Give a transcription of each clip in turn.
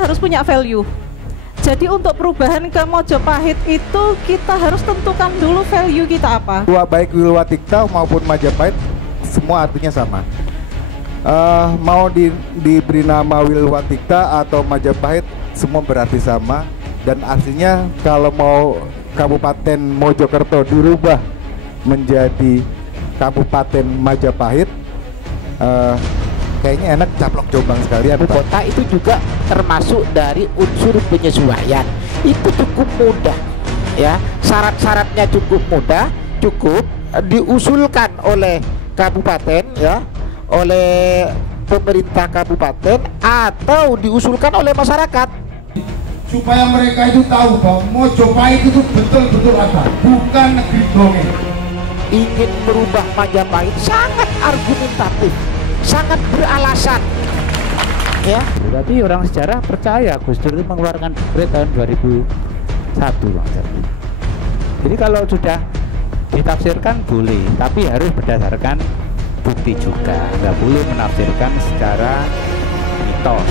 kita harus punya value. Jadi untuk perubahan ke Mojopahit itu kita harus tentukan dulu value kita apa. Baik Wilwatikta maupun Majapahit semua artinya sama. Mau diberi nama Wilwatikta atau Majapahit semua berarti sama, dan artinya kalau mau Kabupaten Mojokerto dirubah menjadi Kabupaten Majapahit, kayaknya enak caplok Jombang sekalian. Kota itu juga termasuk dari unsur penyesuaian, itu cukup mudah ya, syarat-syaratnya cukup mudah, cukup diusulkan oleh kabupaten ya, oleh pemerintah kabupaten atau diusulkan oleh masyarakat, supaya mereka itu tahu bahwa Mojopahit itu betul-betul apa, bukan negeri dongeng. Ingin merubah Majapahit sangat argumentatif, sangat beralasan ya. Berarti orang sejarah percaya Gus Dur itu mengeluarkan dekret tahun 2001 Bang. Jadi kalau sudah ditafsirkan boleh, tapi harus berdasarkan bukti juga, nggak boleh menafsirkan secara mitos.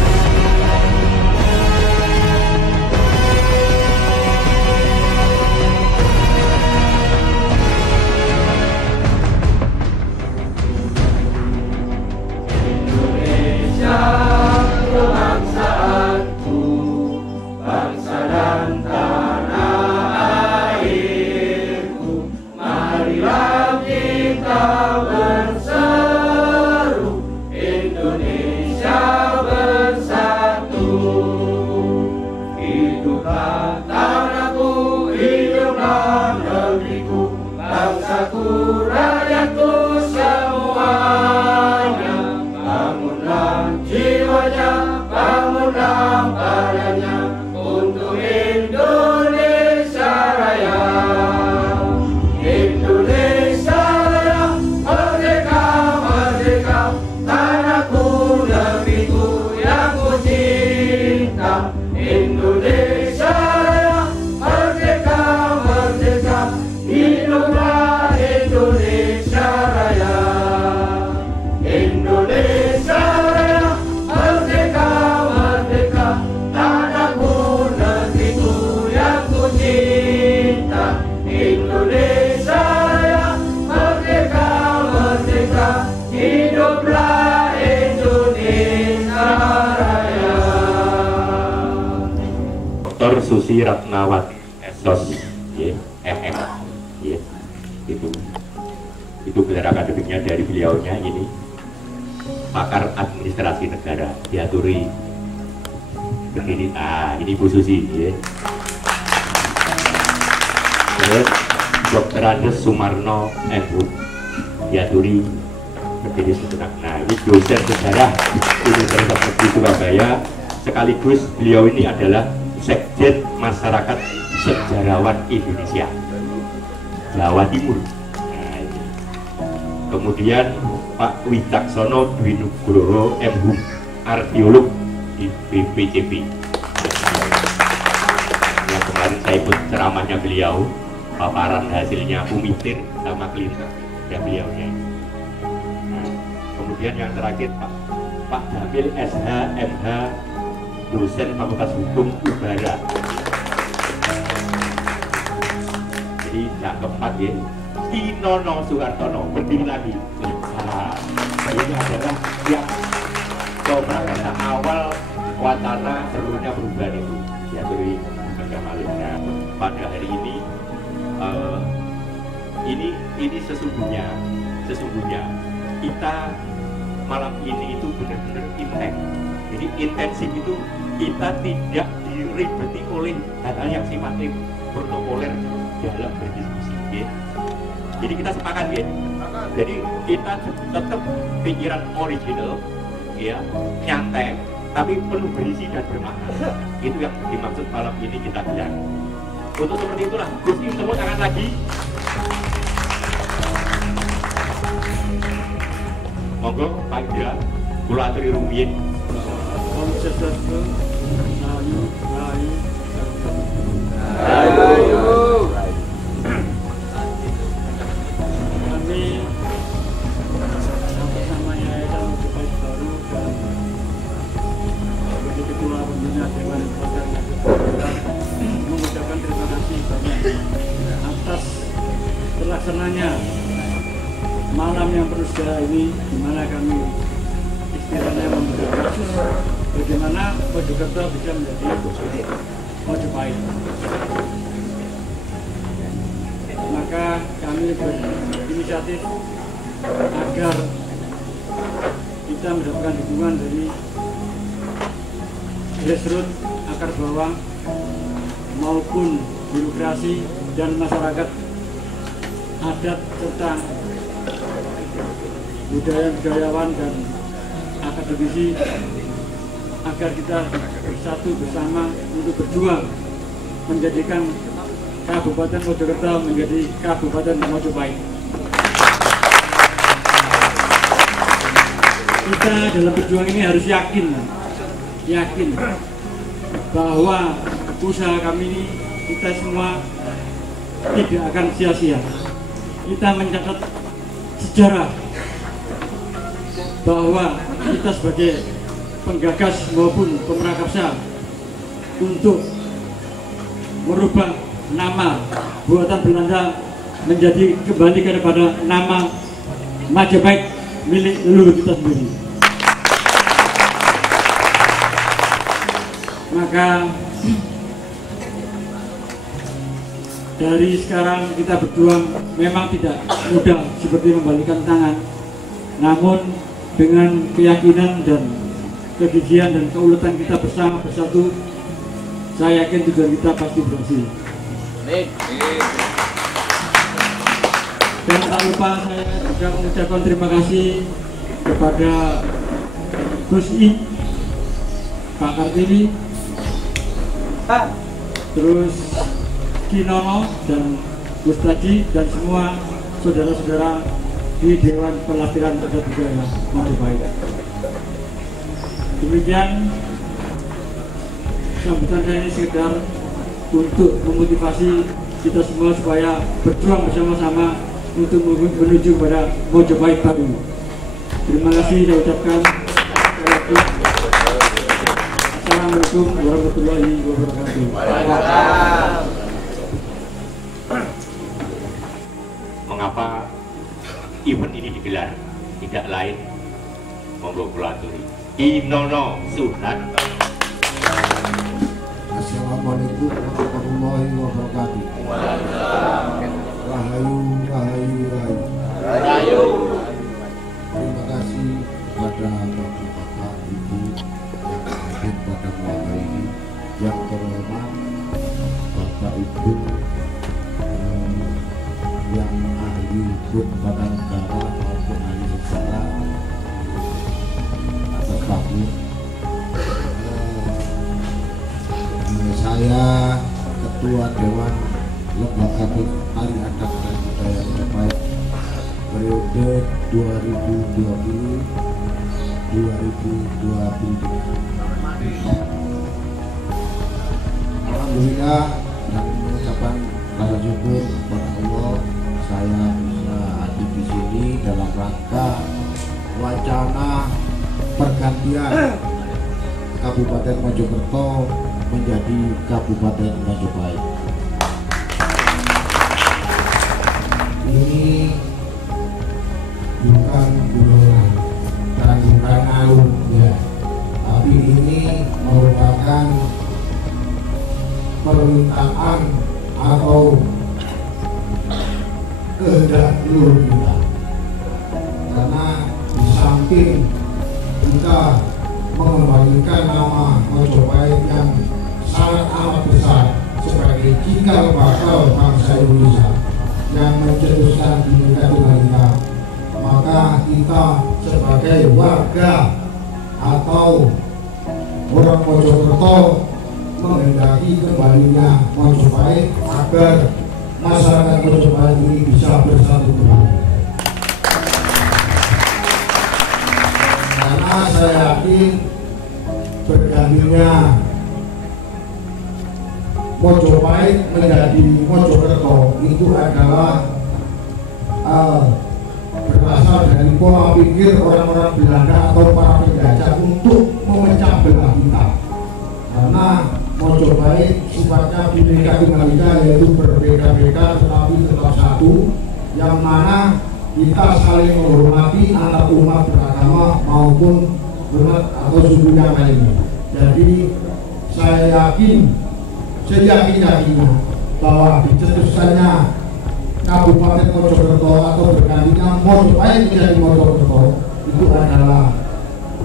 Susi Ratnawati Sos MM itu gelar akademiknya dari beliaunya. Ini pakar administrasi negara, diaturi begini. Ini Bu Susi terus Dr. Andes Sumarno MHum, diaturi begini sejenak. Ini dosen sejarah Universitas Negeri Surabaya, sekaligus beliau ini adalah Sekjen Masyarakat Sejarawan Indonesia Jawa Timur. Kemudian Pak Wicaksono Dwi Nugroho MHum, arkeolog di BPCB. Yang kemarin saya ikut ceramahnya beliau, paparan hasilnya Umitir sama Klinter ya beliaunya. Kemudian yang terakhir Pak Jamil SH MH, dosen Fakultas Hukum Ubara. Jadi yang keempat ya, Kinono Suhartono, berdiri lagi. Ini adalah yang coba pada awal wacana seluruhnya perubahan itu. Ya, dari Kemalingnya. Pada hari ini sesungguhnya kita malam ini itu benar-benar intens. Jadi intensif itu kita tidak diribeti oleh hal-hal yang sifatnya protokoler dalam berdiskusi ya. Jadi kita sepakat ya. Jadi kita tetap pikiran original ya, nyantai tapi penuh berisi dan bermakna. Itu yang dimaksud malam ini kita bilang. Untuk seperti itulah Gus Im tepuk tangan lagi. Monggo Pak Indra, kula aturi rumiyin. Kami sama-sama Yayasan Mojopahit Baru dan ketua pembina terlaksananya malam yang penuh sejarah ini, di mana kami istilahnya memberikan bagaimana Mojokerto bisa menjadi Mojopahit. Maka kami berinisiatif agar kita mendapatkan dukungan dari grassroots, akar bawah maupun birokrasi dan masyarakat adat serta budayawan dan akademisi agar kita bersatu bersama untuk berjuang menjadikan Kabupaten Mojokerto menjadi Kabupaten Mojopahit. Kita dalam berjuang ini harus yakin bahwa usaha kami ini kita semua tidak akan sia-sia. Kita mencatat sejarah bahwa kita sebagai penggagas maupun pemrakarsa untuk merubah nama buatan Belanda menjadi kembali kepada nama Majapahit milik leluhur kita sendiri. Maka dari sekarang kita berjuang memang tidak mudah seperti membalikan tangan, namun dengan keyakinan dan kegigihan dan keuletan kita bersama bersatu, saya yakin tujuan kita pasti berhasil. Dan tak lupa saya juga mengucapkan terima kasih kepada Gus I, Pak Kartini, terus Kinono dan Gus Taji dan semua saudara-saudara di Dewan Pelatihan Adat Budaya Mojopahit. Demikian sambutan saya ini sekedar untuk memotivasi kita semua supaya berjuang bersama-sama untuk menuju pada Mojopahit baru. Terima kasih saya ucapkan. Assalamualaikum warahmatullahi wabarakatuh. Mengapa event ini digelar? Tidak lain menggokulaturi Inono Sunan. Assalamualaikum warahmatullahi wabarakatuh. Rahayu, rahayu, rahayu. Terima kasih kepada bapak-bapak, ibu yang hadir pada malam ini. Yang terhormat bapak ibu yang ahli hukum tata negara maupun ahli sejarah, tetapi saya Ketua Dewan Lembaga Tari Adat dan Budaya Mojopahit periode 2020-2023. Alhamdulillah dan mengucapkan rasa syukur kepada Allah, saya bisa hadir di sini dalam rangka wacana pergantian Kabupaten Mojokerto menjadi Kabupaten Mojopahit. Ini bukan gunung dan bukan alun ya, tapi ini merupakan permintaan atau kehendak seluruh kita, karena di samping kita mengembalikan nama Mojopahit yang sangat amat besar sebagai cikal bakal bangsa Indonesia yang mencetuskan Bhinneka Tunggal Ika, maka kita sebagai warga atau orang Mojokerto menghendaki kembalinya Mojopahit agar masyarakat Mojopahit ini bisa bersatu kembali. Karena saya yakin bergantinya Mojopahit menjadi Mojokerto itu adalah berasal dari pola pikir orang-orang Belanda atau para penjajah untuk memecah belah kita. Karena Mojopahit sifatnya Bhinneka Tunggal Ika, yaitu berbeda-beda tetapi tetap satu, yang mana kita saling menghormati antar umat beragama maupun umat atau suku yang lainnya. Jadi saya yakin, seyakin-yakinnya bahwa dicetuskannya Kabupaten Mojokerto atau bergantinya Mojopahit menjadi Mojokerto itu adalah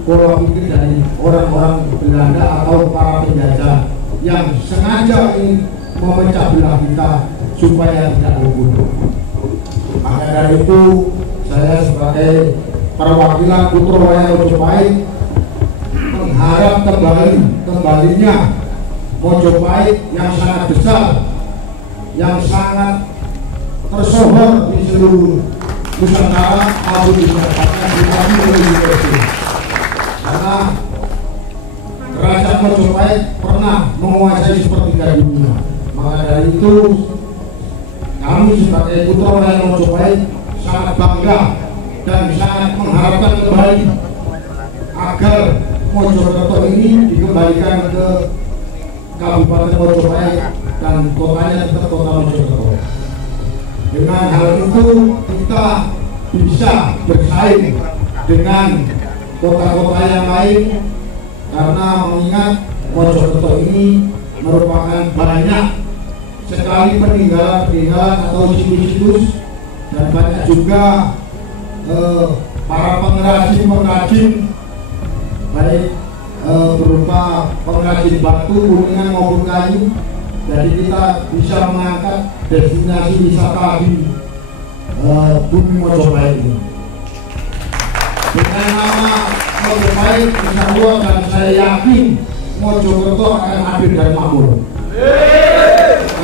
pola pikir dari orang-orang Belanda atau para penjajah yang sengaja ingin memecah belah kita supaya tidak berguna. Maka dari itu saya sebagai perwakilan Putra Wayang Mojopahit mengharap kembalinya Mojopahit yang sangat besar, yang sangat tersohor di seluruh Nusantara maupun di masyarakat oleh Indonesia. Karena Kerajaan Mojopahit pernah menguasai sepertiga dunia. Maka dari itu kami sebagai Putra Wayang Mojopahit sangat bangga dan sangat mengharapkan kembali agar Mojokerto ini dikembalikan ke Kabupaten Mojopahit dan kotanya tetap kota Mojokerto. Dengan hal itu kita bisa bersaing dengan kota-kota yang lain karena mengingat Mojokerto ini merupakan banyak sekali peninggalan atau situs-situs dan banyak juga para pengrajin baik berupa pengrajin batu, kuningan maupun kayu. Jadi kita bisa mengangkat destinasi wisata di bumi Mojopahit ini. Dengan nama Mojopahit, insya Allah dan saya yakin Mojokerto akan hadir dan makmur.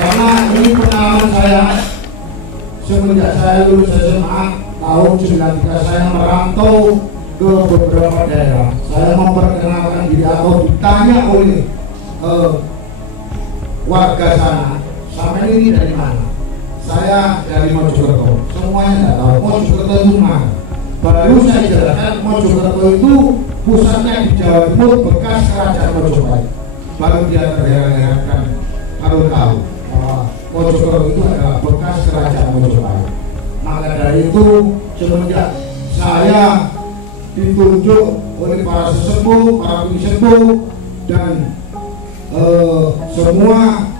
Karena ini pengalaman saya semenjak saya lulus SMA tahun 93, saya merantau ke beberapa daerah. Saya memperkenalkan diri atau ditanya oleh warga sana, sampai ini dari mana? Saya dari Mojokerto. Semuanya tidak tahu Mojokerto itu mana. Baru saya jelaskan Mojokerto itu pusatnya di Jawa Timur, bekas Kerajaan Mojopahit. Baru dia terheran-herankan harus tahu bahwa Mojokerto itu adalah bekas Kerajaan Mojopahit. Maka dari itu semenjak saya ditunjuk oleh para sesepuh, para sesepuh dan semua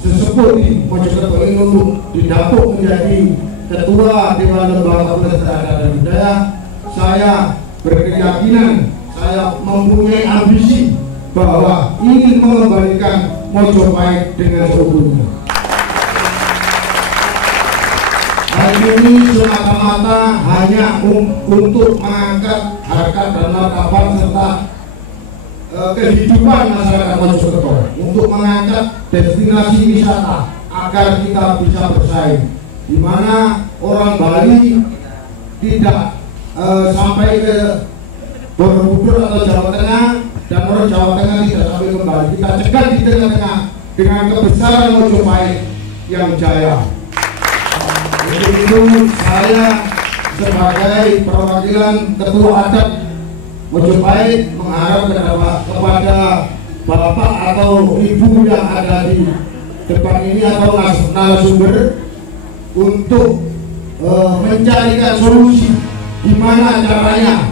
sesepuh di Mojokerto ini untuk didapuk menjadi Ketua Dewan Lembaga Pelestarian dan Budaya, saya berkeyakinan, saya mempunyai ambisi bahwa ingin mengembalikan Mojopahit dengan seutuhnya. Hal ini semata-mata hanya untuk mengangkat harkat dan martabat serta kehidupan masyarakat Mojokerto, untuk mengangkat destinasi wisata agar kita bisa bersaing, di mana orang Bali tidak sampai ke Borobudur atau Jawa Tengah dan orang Jawa Tengah tidak sampai ke Bali. Kita cegat di tengah-tengah dengan kebesaran Mojopahit yang jaya. Untuk itu saya sebagai perwakilan Ketua Adat Mojopahit mengharap kepada Bapak atau Ibu yang ada di depan ini atau narasumber untuk mencarikan solusi gimana caranya,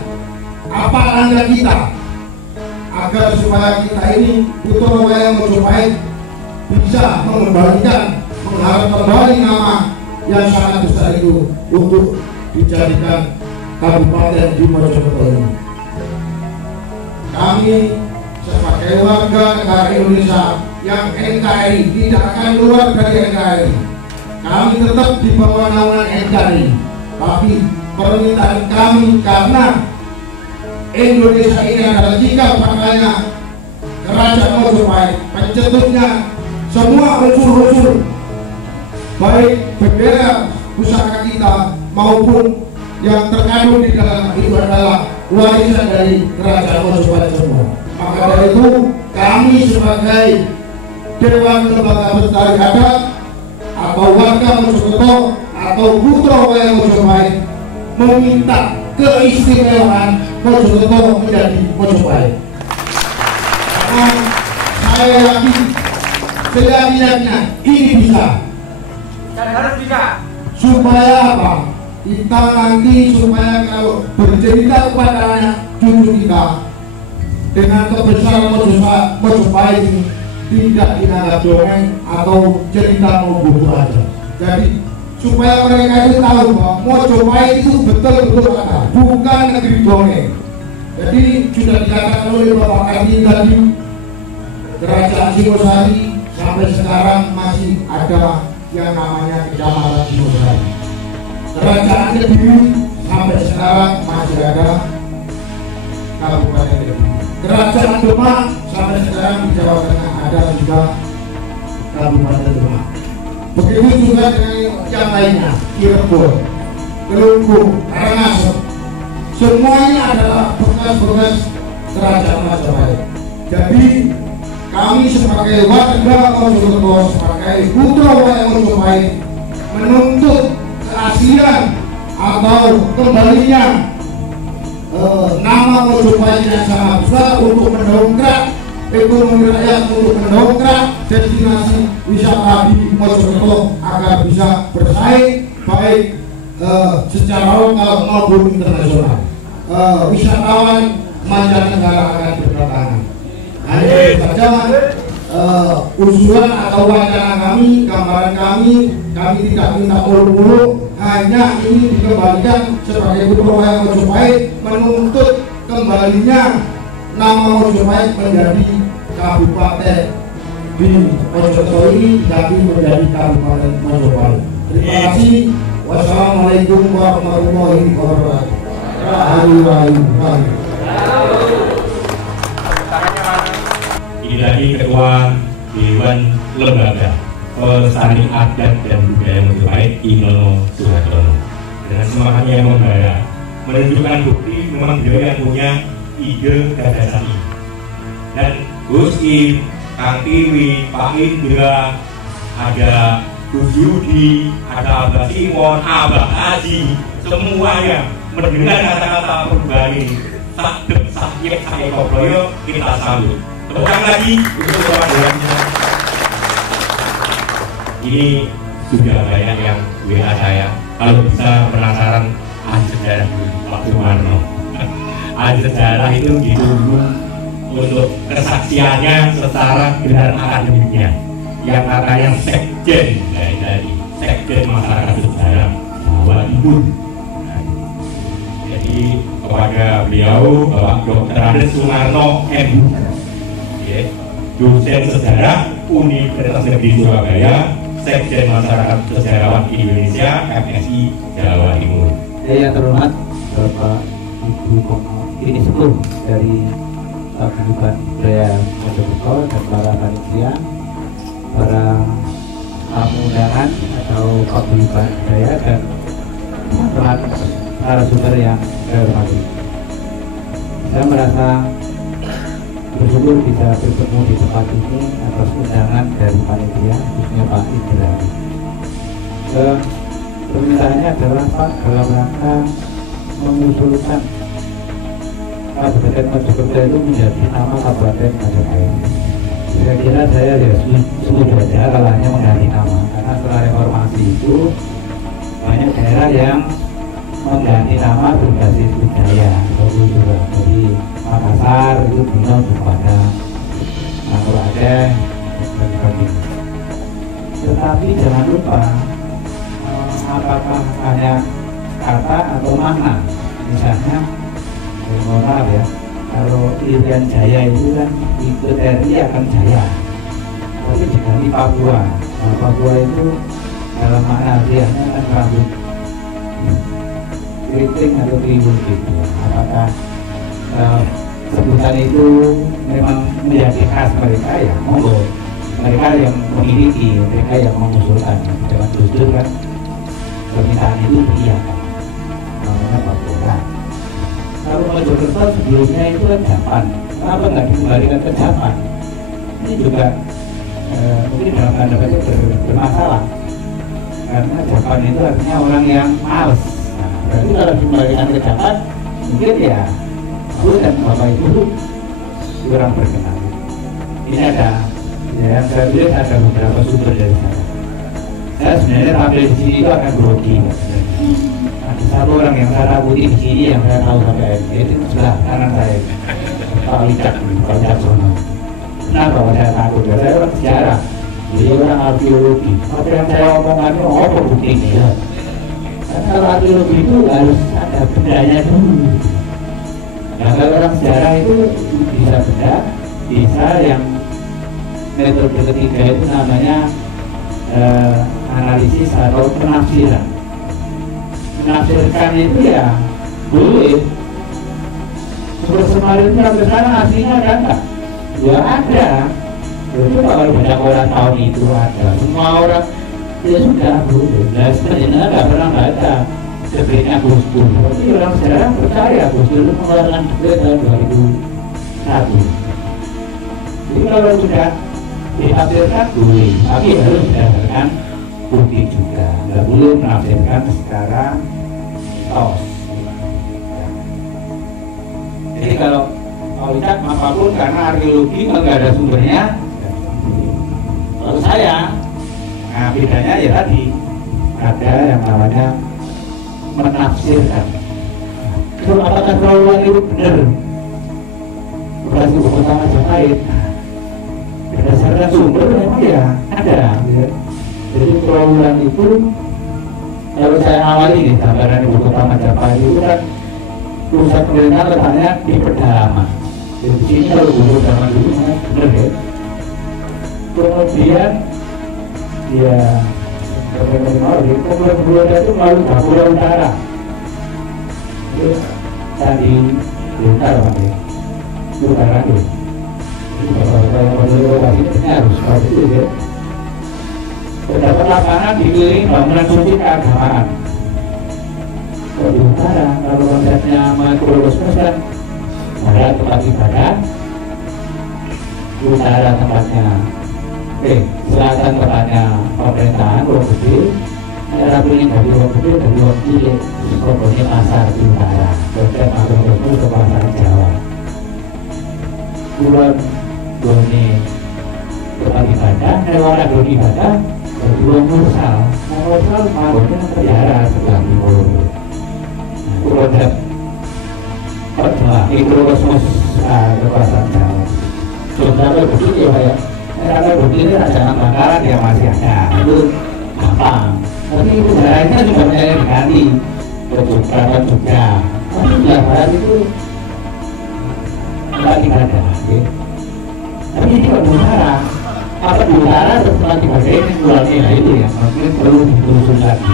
apa langkah kita agar supaya kita ini Putra Wayang Mojopahit bisa mengembalikan, mengharap kembali nama yang sangat besar itu untuk dijadikan kabupaten di Mojokerto ini. Kami sebagai warga negara Indonesia yang NKRI tidak akan keluar dari NKRI. Kami tetap di bawah naungan NKRI. Tapi permintaan kami karena Indonesia ini adalah jika makanya Kerajaan Mojopahit pencetusnya semua unsur-unsur baik bendera pusaka kita maupun yang terkandung di dalam itu adalah warisan dari Kerajaan Mojopahit semua. Maka dari itu kami sebagai Dewan Lembaga Pelestarian Adat atau warga Mojokerto atau Putra Wayang Mojopahit meminta keistimewaan Mojokerto menjadi Mojopahit. Karena saya yakin, seyakin-yakinnya ini bisa. Dan harus bisa. supaya apa? Kita nanti supaya kalau bercerita kepada cucu kita dengan kebesaran Mojopahit ini tidak dianggap dongeng atau cerita membuku aja. Jadi supaya mereka itu tahu bahwa Mojopahit itu betul-betul ada, bukan negeri dongeng. Jadi sudah dikatakan oleh Bapak Kartini tadi, Kerajaan Singosari sampai sekarang masih ada yang namanya Kecamatan Singosari. Kerajaan Kediri sampai sekarang masih ada Kabupaten Kediri. Kerajaan Demak sampai sekarang di Jawa Tengah ada juga Kabupaten Demak. Begitu juga dengan yang lainnya, Cirebon, Kelungkung, Karangasem. Semuanya adalah bekas-bekas Kerajaan Majapahit. Jadi kami sebagai warga Mojokerto, sebagai putra wayang Mojopahit menuntut keaslian atau kembalinya nama Mojopahit yang sangat besar untuk mendongkrak ekonomi rakyat, untuk mendongkrak destinasi wisata di Mojokerto agar bisa bersaing baik secara lokal maupun internasional. Wisatawan mancanegara akan berdatangan. Hanya saja usulan atau wacana kami, gambaran kami tidak minta muluk-muluk, hanya ini dikembalikan sebagai putra wayang Mojopahit menuntut kembalinya nama Mojopahit menjadi kabupaten di Mojokerto ini jadi menjadi Kabupaten Mojopahit. Terima kasih. Wassalamualaikum warahmatullahi wabarakatuh. Ini tadi Ketua Dewan Lembaga Pelestari Adat dan Budaya Mojopahit Inono Suhartono dengan semangatnya yang membara, menunjukkan bukti memang beliau yang punya ide gagasan ini. Dan Gus Im, Kang Tiwi, Pak Indra, ada Gus Yudi, ada Abah Simon, Abah Haji, semuanya mendengar kata-kata perubahan ini. Sakdep sakit sakit koployo, kita sambut. Tepuk lagi untuk teman-temannya. Ini sudah banyak yang WA saya. Kalau bisa penasaran ahli sejarah Pak Sumarno. Ahli sejarah itu ditunggu untuk kesaksiannya secara gelar akademiknya. Yang katanya sekjen dari sekjen masyarakat sejarah Jawa Timur. Jadi kepada beliau Bapak Dr. Andes Sumarno MHu, dosen sejarah Universitas Negeri Surabaya, sekjen masyarakat sejarawan Indonesia MSI Jawa Timur. Yang terhormat Bapak Ibu ini sepuh dari Paguyuban Budaya Mojokerto dan para panitia, para tamu undangan atau Paguyuban Budaya dan teman narasumber yang saya hormati. Saya merasa bersyukur bisa bertemu di tempat ini atas undangan dari panitia, khususnya Pak Indra. Permintaannya adalah Pak dalam rangka mengusulkan Kabupaten Mojokerto itu menjadi nama Kabupaten Majapahit. Saya kira saya ya setuju saja kalau hanya mengganti nama, karena setelah reformasi itu banyak daerah yang mengganti nama berbasis budaya atau kultural. Jadi Makassar itu beliau kepada Nangor Aceh dan sebagainya. Tetapi jangan lupa apakah hanya kata atau makna. Misalnya mohon maaf ya, kalau Irian Jaya itu kan ikut RI akan jaya, tapi diganti Papua. Nah, Papua itu dalam makna artiannya kan rambut keriting atau kriwil gitu. Apakah sebutan itu memang menjadi khas mereka ya? Monggo, mereka yang memiliki, mereka yang mengusulkan. Jangan jujur kan permintaan itu iya kan, namanya Papua. Kalau Mojokerto sebelumnya itu kan Japan, kenapa nggak dikembalikan ke Japan? Ini juga mungkin dalam tanda petik bermasalah, karena Japan itu artinya orang yang males. Nah, berarti kalau dikembalikan ke Japan, mungkin ya aku dan Bapak Ibu kurang berkenan. Ini ada, ya, yang saya lihat ada beberapa sumber dari sana. Saya sebenarnya tampil di sini itu akan grogi. Ada satu orang yang saya takuti di sini yang saya tahu sampai itu sebelah kanan saya, Pak Wicak, Pak Wicaksono. Kenapa saya takut? Saya orang sejarah, jadi orang arkeologi. Apa yang saya omongkan itu apa buktinya? Karena kalau arkeologi itu harus ada bendanya dulu. Nah, kalau orang sejarah itu bisa benda, bisa yang metode ketiga itu namanya analisis atau penafsiran. Menafsirkan itu ya boleh. Seperti kemarin sampai sekarang aslinya ada nggak? Ya ada. Itu kalau banyak orang tahu itu ada. Semua orang ya sudah boleh. Nah sebenarnya nggak pernah baca sebenarnya Gus Dur. Tapi orang sejarah percaya Gus Dur mengeluarkan dekret tahun 2001. Jadi kalau sudah ditafsirkan boleh, tapi harus berdasarkan bukti juga. Nggak boleh menafsirkan secara tos. Jadi kalau lihat apapun karena arkeologi nggak ada sumbernya. Kalau saya, nah bedanya ya tadi ada yang namanya menafsirkan. Kalau apakah terowongan itu benar? Operasi ibu kota Majapahit berdasarkan sumber memang ya ada. Ya. Jadi terowongan itu kalau saya awali nih gambaran ibu kota Majapahit itu kan pusat pemerintahan letaknya di pedalaman. Jadi di sini kalau ibu kota zaman dulu benar ya. Kemudian ya Kepulauan Buluda itu melalui Papua Utara. Itu tadi utara Pak ya. Utara itu. Ini bapak-bapak yang lokasi ini harus seperti itu ya. Terdapat lapangan dikelilingi bangunan suci keagamaan. Kalau di utara, kalau konsepnya makrokosmos kan barat tempat ibadah, utara tempatnya, selatan tempatnya pemerintahan, ruang gede, daerah kuning dari ruang gede, dari ruang cilik, pokoknya pasar di utara, konsep makrokosmos ke pasar Jawa. Kulon Doni tempat ibadah, orang Doni ibadah, Pulau Mursal manggunnya penjara sebelah timur. Pulau Dap mikrokosmos kekuasaan Jawa. Sebenarnya begini ya Pak ya. Kalau begini rancangan Bangkalan yang masih ada, itu gampang. Tapi sejarahnya juga banyak yang diganti. Keraton juga. Tapi di barat itu tidak ada. Tapi ini kalau utara, apa di utara setelah dibagai ini keluarnya itu ya, mungkin perlu ditelusuri lagi.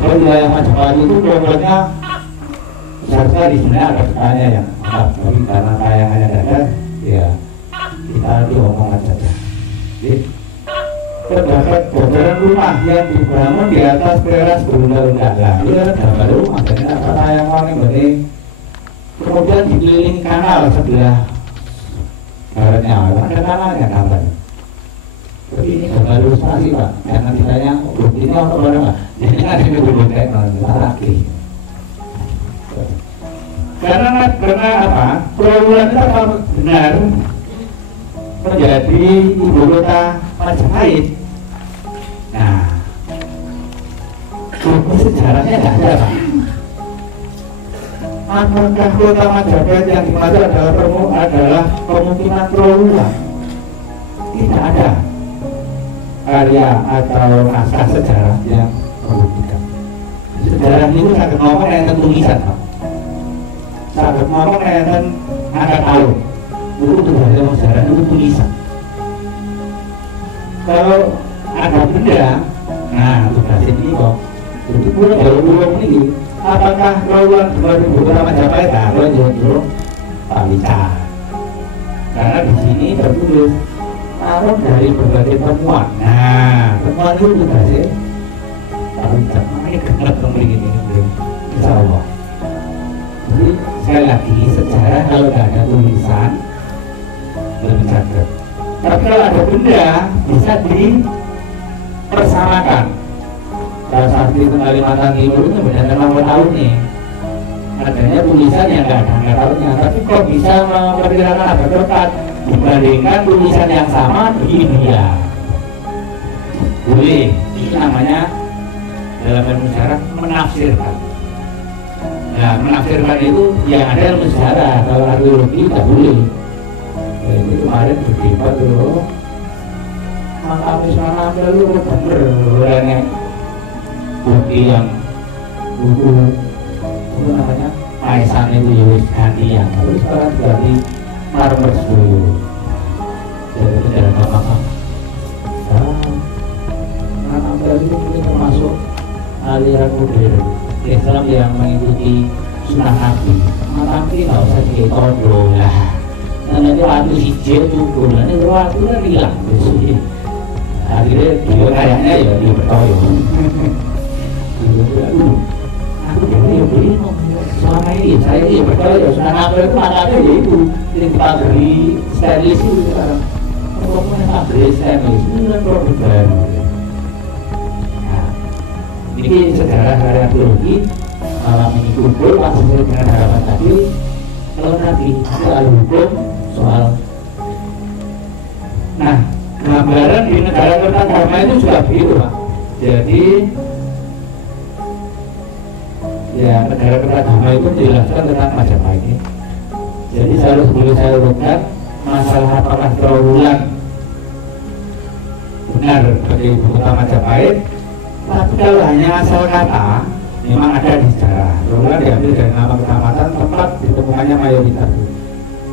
Kalau wilayah Majapahit itu keluarnya besar di sini ada petanya yang tapi karena tayangannya ada, ya kita diomongkan saja. Jadi terdapat bocoran rumah yang dibangun di atas teras berundak-undak lah. Ini kan gambar rumah, jadi apa tayangan ini. Kemudian dikelilingi kanal sebelah baratnya, ada kanalnya gambar. Tapi ini gambar ilustrasi Pak, jangan ditanya ini apa nggak? Ini kan ini belum teknologi lagi. Karena apa? Terowongan itu kalau benar menjadi ibu kota Majapahit. Nah, buku sejarahnya tidak ada Pak. Apakah kota Majapahit yang dimaksud adalah pemukiman terowongan? Tidak ada karya atau naskah sejarah yang membuktikan. Sejarah itu sangat ngomong yang tulisan Pak. Sangat ngomong yang angkat tahun. Itu ada sejarah itu tulisan. Kalau ada benda, nah tugas ini kok. Jadi pulau ini, apakah terowongan sebagai ibu kota Majapahit? Nah, kalau jauh Pak Wicak. Karena di sini tertulis tahun dari berbagai temuan. Nah, temuan itu tugasnya Pak Wicak. Ini genap kembali ini, Insya Allah. Jadi sekali lagi sejarah kalau tidak ada tulisan belum catat. Tapi kalau ada benda bisa dipersamakan. Prasasti Kalimantan Timur itu benar-benar nomor tahun nih. Adanya tulisan yang nggak ada tahunnya. Tapi kok bisa memperkirakan ada tepat dibandingkan tulisan yang sama di India? Boleh Ini namanya dalam ilmu sejarah menafsirkan. Nah, menafsirkan itu yang ada ilmu sejarah, kalau arkeologi tidak boleh. Ya, itu kemarin berdebat loh. Makam lu bener orangnya bukti yang buku apa namanya Maisan itu ya wis ganti yang terus sekarang ganti marmer dulu. Jadi itu dalam makam. Makam itu termasuk aliran modern Islam yang mengikuti sunnah Nabi. Makam ini nggak usah diketondo lah. Nanti waktu hijau cukup, nanti waktu kan hilang biasanya. Akhirnya dia kayaknya ya dia bertoyo. Aku beli selama ini saya ini bertoyo. Sudah ngambil itu makanya ya itu yang dipagari sterlis itu sekarang. Pokoknya pagari sterlis itu kan produk baru. Nah, ini sejarah arkeologi malam ini kumpul masih sesuai dengan harapan tadi. Kalau nanti soal hukum soal gambaran di negara beragama itu juga begitu Pak. Jadi ya negara beragama itu menjelaskan tentang Majapahit ini. Jadi selalu sebelum saya urutkan masalah apakah Trawulan benar sebagai ibu kota Majapahit, tapi kalau hanya asal kata memang ada di sejarah. Trawulan diambil dari nama kecamatan tempat ditemukannya mayoritas.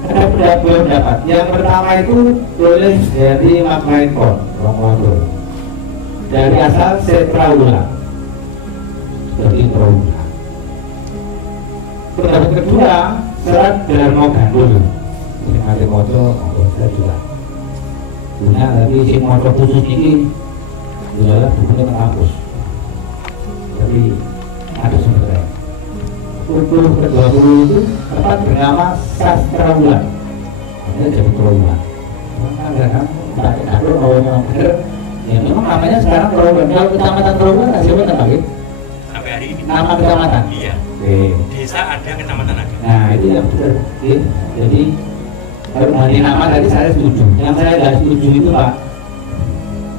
Ada pendapat. Yang pertama itu boleh dari Magmain Pond, Rongwodo. Dari asal Trawulan. Dari Trawulan. Pendapat kedua, Serat Darmo Gandul. Ini ada moco, saya juga. Punya tapi si moco khusus ini adalah bukunya kampus. Jadi ada sumbernya. Untuk ke-20 itu tempat bernama Sastrawulan. Ini jadi Trawulan. Ada kan? Aku mau benar. Ya memang namanya sekarang Trawulan. Kalau kecamatan Trawulan masih apa namanya? Sampai hari ini. Nama kecamatan. Iya. Desa ada, kecamatan ada. Nah itu yang benar. Jadi kalau ganti nama tadi saya setuju. Yang saya nggak setuju itu Pak.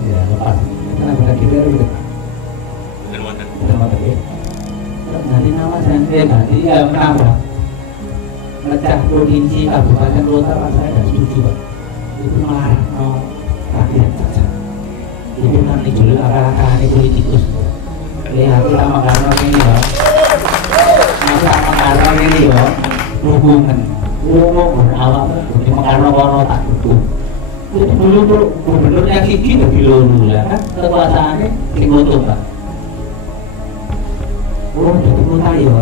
Ya lepas. Kenapa kita itu? Kecamatan ya. Nanti nama saya ganti ya menambah mecah provinsi kabupaten kota Pak, saya tidak setuju Pak. Itu melarang rakyat saja. Itu nanti dulu arah-arah politikus. Lihat kita makan ini Pak. Masa makan ini Pak. Hubungan umum berawal dari makan tak butuh. Jadi dulu tuh gubernurnya Kiki lebih lulu lah kan kekuasaannya dibutuh Pak. Oh, jadi kota ya,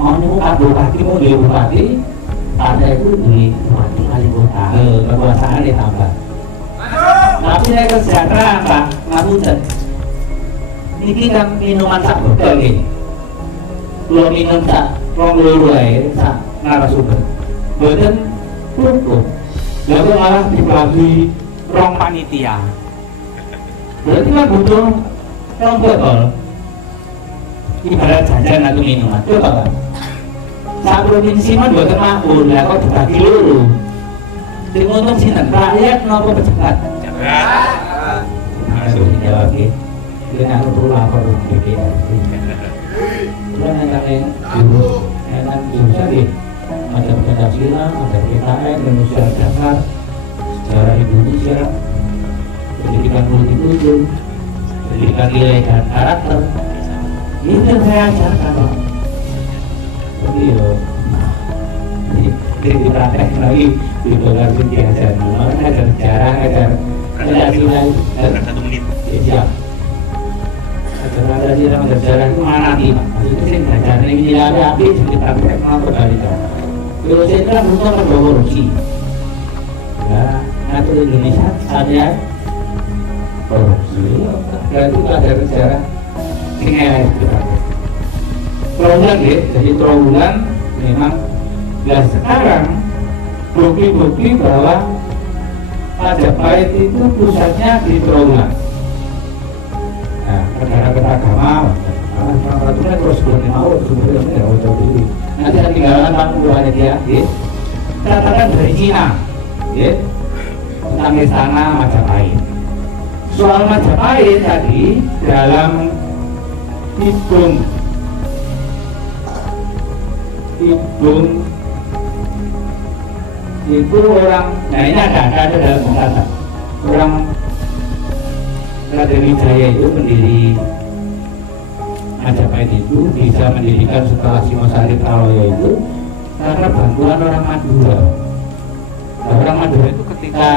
mau nih bupati mau jadi bupati, ada itu di bupati kali kota, kekuasaan ditambah. Tapi saya kesejahteraan Pak, ngapunten. Ini kan minuman sak botol nih, belum minum sak rong air sak narasumber, boten cukup. Lalu malah dibagi rong panitia. Berarti kan butuh rong botol. Ibarat jajan atau minuman, coba Pak. Saat provinsi mah buat makmur, lah kok dibagi dulu. Sing untung sinten rakyat nopo pejabat? Pejabat. Masuk dijawab iki. Dengan perlu lapor DPR. Kulo nang yang jurusan iki. Ada Pancasila, ada PKN, Indonesia Dasar, sejarah Indonesia, pendidikan multikultur, pendidikan nilai dan karakter. Itu yang saya ajarkan Pak. Jadi ya jadi dipraktek lagi di dolar biasa. Makanya ada sejarah, ada Pancasila, ada 1 menit. Siap. Ada Pancasila, ada sejarah itu mana nih Pak? Itu sih belajarnya ini ada api jadi praktek mampu kali kan. Kalau saya kan bukan korupsi. Ya, ngatur Indonesia ada korupsi. Berarti ada sejarah. Trawulan ya, jadi Trawulan memang. Nah sekarang bukti-bukti bahwa Majapahit itu pusatnya di Trawulan. Nah, negara beragama, peraturan terus belum mau sumbernya jauh dulu. Nanti saya tinggalkan Pak Buahnya dia, catatan dari Cina, tentang istana Majapahit. soal Majapahit tadi dalam Ibung itu orang, nah ini ada dalam kata orang Raden Wijaya itu pendiri Majapahit itu bisa mendirikan setelah Singosari Traloyo itu karena bantuan orang Madura. Nah, orang Madura itu ketika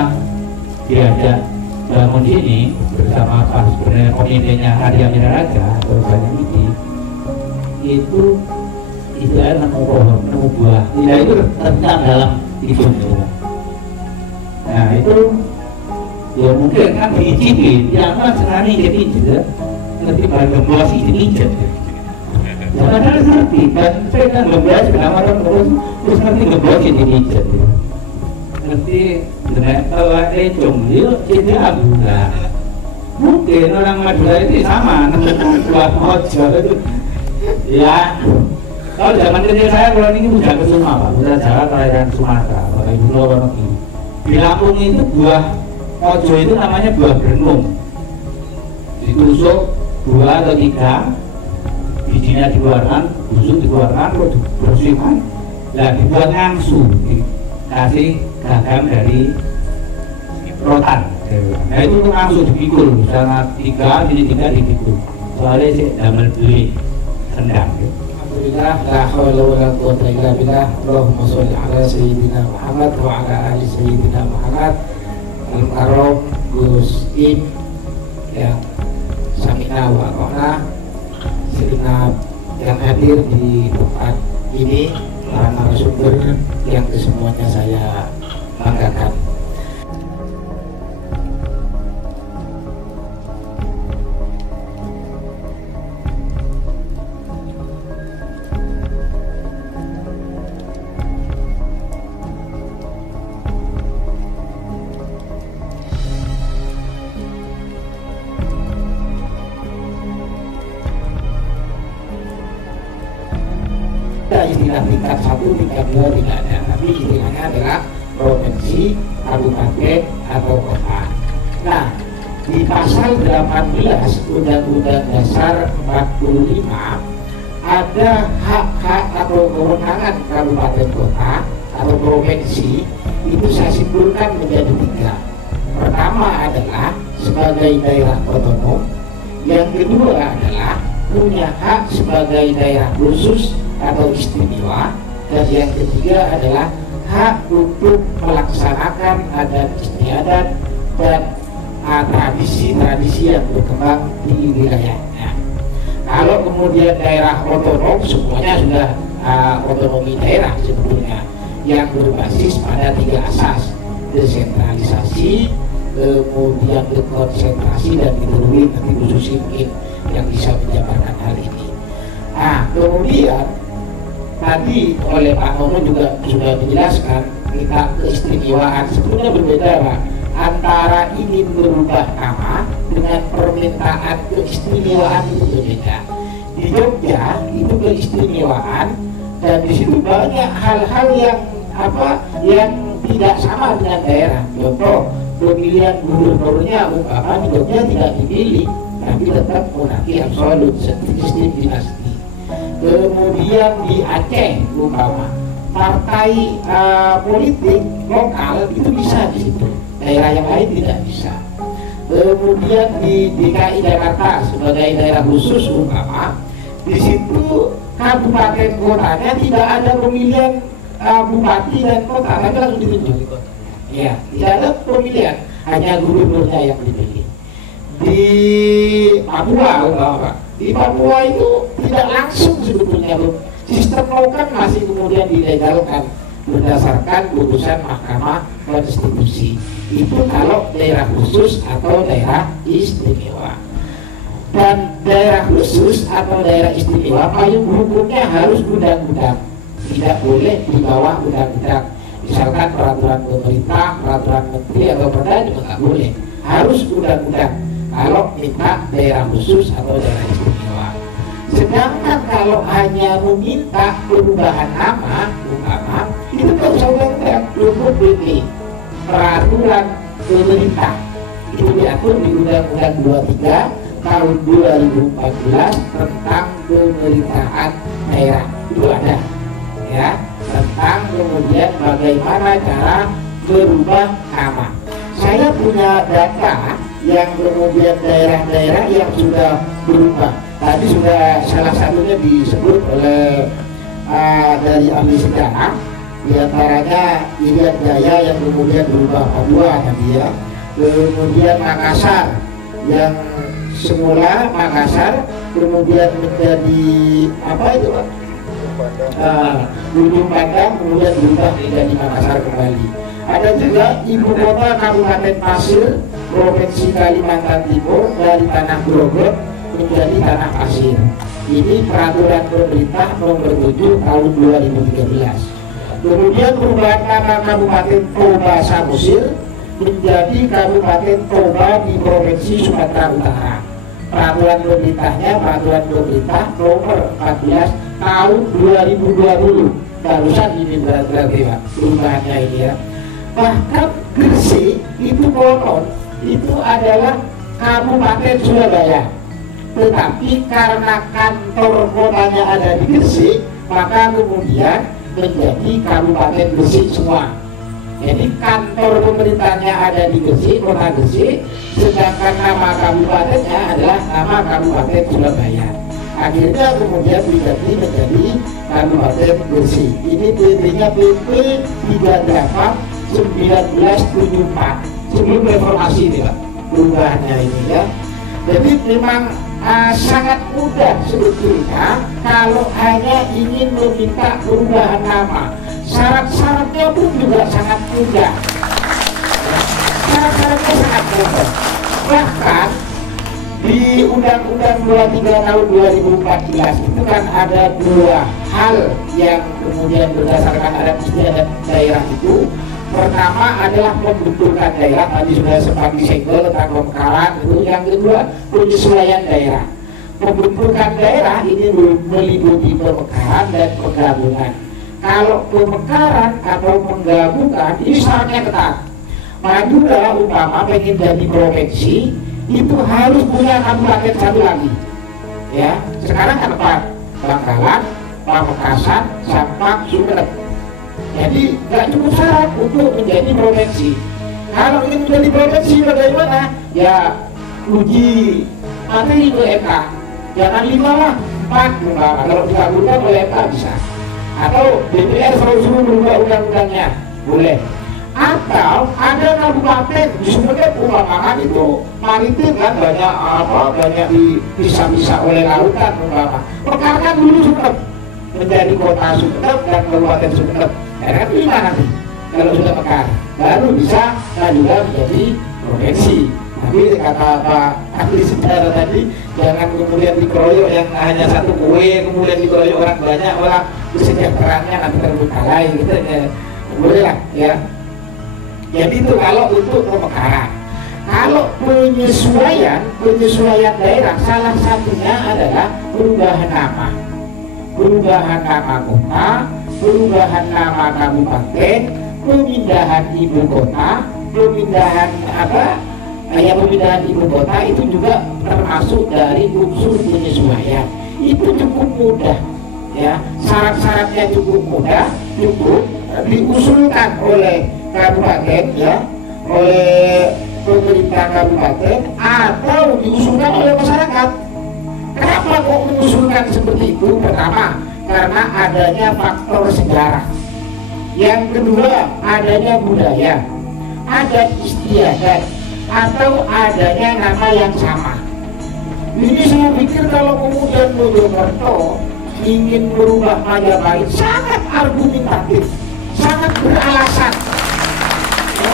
diajak bangun ini bersama apa sebenarnya komitenya Arya Minaraja atau Banyuwangi itu tidak nemu pohon, nemu buah, tidak itu tercap dalam hidup. Nah itu ya mungkin kan diicipin, yang kan senang jadi juga ngerti bahasa gembosi dipijet. Jangan ada ngerti, dan saya kan gembosi kenapa orang terus ngerti gembosi dipijet. Ngerti benar kalau ecung dia jadi Madura. Mungkin orang Madura itu sama nemu buah mojo itu. Ya, kalau zaman kecil saya kalau ini udah ke Sumatera, Pak, udah Jawa kelahiran Sumatera, Bapak Ibu orang ini. Di Lampung itu buah mojo itu namanya buah berenung. Ditusuk 2 atau 3, bijinya dikeluarkan, busuk dikeluarkan, terus dibersihkan, lah dibuat ngangsu, dikasih gagang dari rotan. Nah itu ngangsu dipikul, misalnya 3, ini 3 dipikul. Soalnya sih damel beli rendang. Alhamdulillah, la haula wala quwwata illa billah. Allahumma sholli ala sayyidina Muhammad wa ala ali sayyidina Muhammad. Al-Karom Gus Im yang Samina wa Qona segenap yang hadir di tempat ini, para narasumber yang kesemuanya saya banggakan. Istilah tingkat 1, tingkat 2 tidak ada, tapi istilahnya adalah provinsi, kabupaten, atau kota. Nah, di pasal 18 Undang-Undang Dasar 45 ada hak-hak atau kewenangan kabupaten kota atau provinsi itu saya simpulkan menjadi 3. Pertama adalah sebagai daerah otonom, yang kedua adalah punya hak sebagai daerah khusus atau istimewa, dan yang ketiga adalah hak untuk melaksanakan adat istiadat dan tradisi-tradisi yang berkembang di wilayahnya. Kalau kemudian daerah otonom, semuanya sudah otonomi daerah sebetulnya, yang berbasis pada 3 asas: desentralisasi, kemudian dekonsentrasi, dan diteruskan nanti Bu Susi mungkin yang bisa menjabarkan hal ini. Nah, kemudian tadi oleh Pak Nono juga sudah menjelaskan kita keistimewaan sebetulnya berbeda, Pak, antara ingin berubah nama dengan permintaan keistimewaan itu berbeda. Di Jogja itu keistimewaan, dan di situ banyak hal-hal yang tidak sama dengan daerah. Contoh, pemilihan gubernurnya umpama di Jogja tidak dipilih, tapi tetap monarki absolut, sistem dinasti. Kemudian di Aceh umpama partai politik lokal itu bisa di situ, daerah yang lain tidak bisa. Kemudian di DKI Jakarta sebagai daerah khusus umpama, di situ kabupaten kotanya tidak ada pemilihan bupati dan kota, tapi langsung ditunjuk. Ya, tidak ada pemilihan, hanya gubernurnya yang dipilih. Di Papua umpama, di Papua itu tidak langsung sebetulnya, sistem lokal masih kemudian dilegalkan berdasarkan putusan Mahkamah Konstitusi. Itu kalau daerah khusus atau daerah istimewa. Dan daerah khusus atau daerah istimewa payung hukumnya harus undang-undang, tidak boleh di bawah undang-undang. Misalkan peraturan pemerintah, peraturan menteri atau perda juga nggak boleh, harus undang-undang kalau minta daerah khusus atau daerah istimewa. Sedangkan kalau hanya meminta perubahan nama umpama, itu nggak usah undang-undang, cukup PP, peraturan pemerintah itu diatur di Undang-Undang 23 tahun 2014 tentang pemerintahan daerah. Itu ada ya, tentang kemudian bagaimana cara berubah nama. Saya punya data yang kemudian daerah-daerah yang sudah berubah. Tadi sudah salah satunya disebut oleh dari ahli sejarah, diantaranya Irian Jaya yang kemudian berubah Papua tadi ya. Kemudian Makassar yang semula Makassar kemudian menjadi apa itu Pak? Ujung Pandang kemudian berubah menjadi Makassar kembali. Ada juga ibu kota Kabupaten Pasir Provinsi Kalimantan Timur dari tanah Grogol menjadi tanah pasir. Ini peraturan pemerintah nomor 7 tahun 2013. Kemudian perubahan nama Kabupaten Toba Samosir menjadi Kabupaten Toba di Provinsi Sumatera Utara. Peraturan pemerintahnya peraturan pemerintah nomor 14 tahun 2020. Barusan ini berarti Pak perubahannya ini ya. Bahkan Gresik itu konon itu adalah Kabupaten Surabaya, tetapi karena kantor kotanya ada di Gresik maka kemudian menjadi Kabupaten Gresik semua. Jadi kantor pemerintahnya ada di Gresik, kota Gresik, sedangkan nama kabupatennya adalah nama Kabupaten Surabaya. Akhirnya kemudian diganti menjadi Kabupaten Gresik. Ini PP-nya PP 38 1974 sebelum reformasi ini Pak perubahannya ini ya. Jadi memang sangat mudah sebetulnya kalau hanya ingin meminta perubahan nama. Syarat-syaratnya pun juga sangat mudah. Syarat-syaratnya sangat mudah. Bahkan di Undang-Undang 23 tahun 2014 itu kan ada dua hal yang kemudian berdasarkan adat istiadat daerah itu. Pertama adalah pembentukan daerah, tadi sudah sempat disenggol tentang pemekaran itu. Yang kedua penyesuaian daerah. Pembentukan daerah ini meliputi pemekaran dan penggabungan. Kalau pemekaran atau penggabungan ini syaratnya ketat. Madura umpama pengen jadi provinsi itu harus punya kabupaten satu lagi. Ya, sekarang kan 4, Bangkalan, Pamekasan, Sampang, Sumeneb. Jadi nggak cukup syarat untuk menjadi provinsi. Kalau ingin menjadi provinsi bagaimana? Ya uji materi ke MK. Jangan 5 lah, 4 umpama. Kalau dikabulkan oleh MK bisa. Atau DPR suruh berubah undang-undangnya boleh. Atau ada kabupaten di Sumeneb umpama itu maritim kan banyak bisa oleh lautan umpama. Mekarkan dulu Sumeneb menjadi kota Sumeneb dan kabupaten Sumeneb. Kan 5 nanti kalau sudah mekar baru bisa juga menjadi provinsi. Tapi kata Pak ahli sejarah tadi jangan kemudian dikeroyok yang hanya satu kue kemudian dikeroyok orang banyak malah kesejahteraannya nanti terbengkalai gitu ya. Boleh lah ya. Jadi itu kalau untuk pemekaran. Kalau penyesuaian daerah salah satunya adalah perubahan nama kota, perubahan nama kabupaten, pemindahan ibu kota, pemindahan ibu kota itu juga termasuk dari unsur penyesuaian. Itu cukup mudah ya, syarat-syaratnya cukup mudah, cukup diusulkan oleh kabupaten ya, oleh pemerintah kabupaten atau diusulkan oleh masyarakat. Kenapa kok mengusulkan seperti itu? Pertama, karena adanya faktor sejarah. Yang kedua, adanya budaya, adat istiadat, atau adanya nama yang sama. Ini saya pikir kalau kemudian Mojokerto ingin merubah Majapahit sangat argumentatif, sangat beralasan. Ya.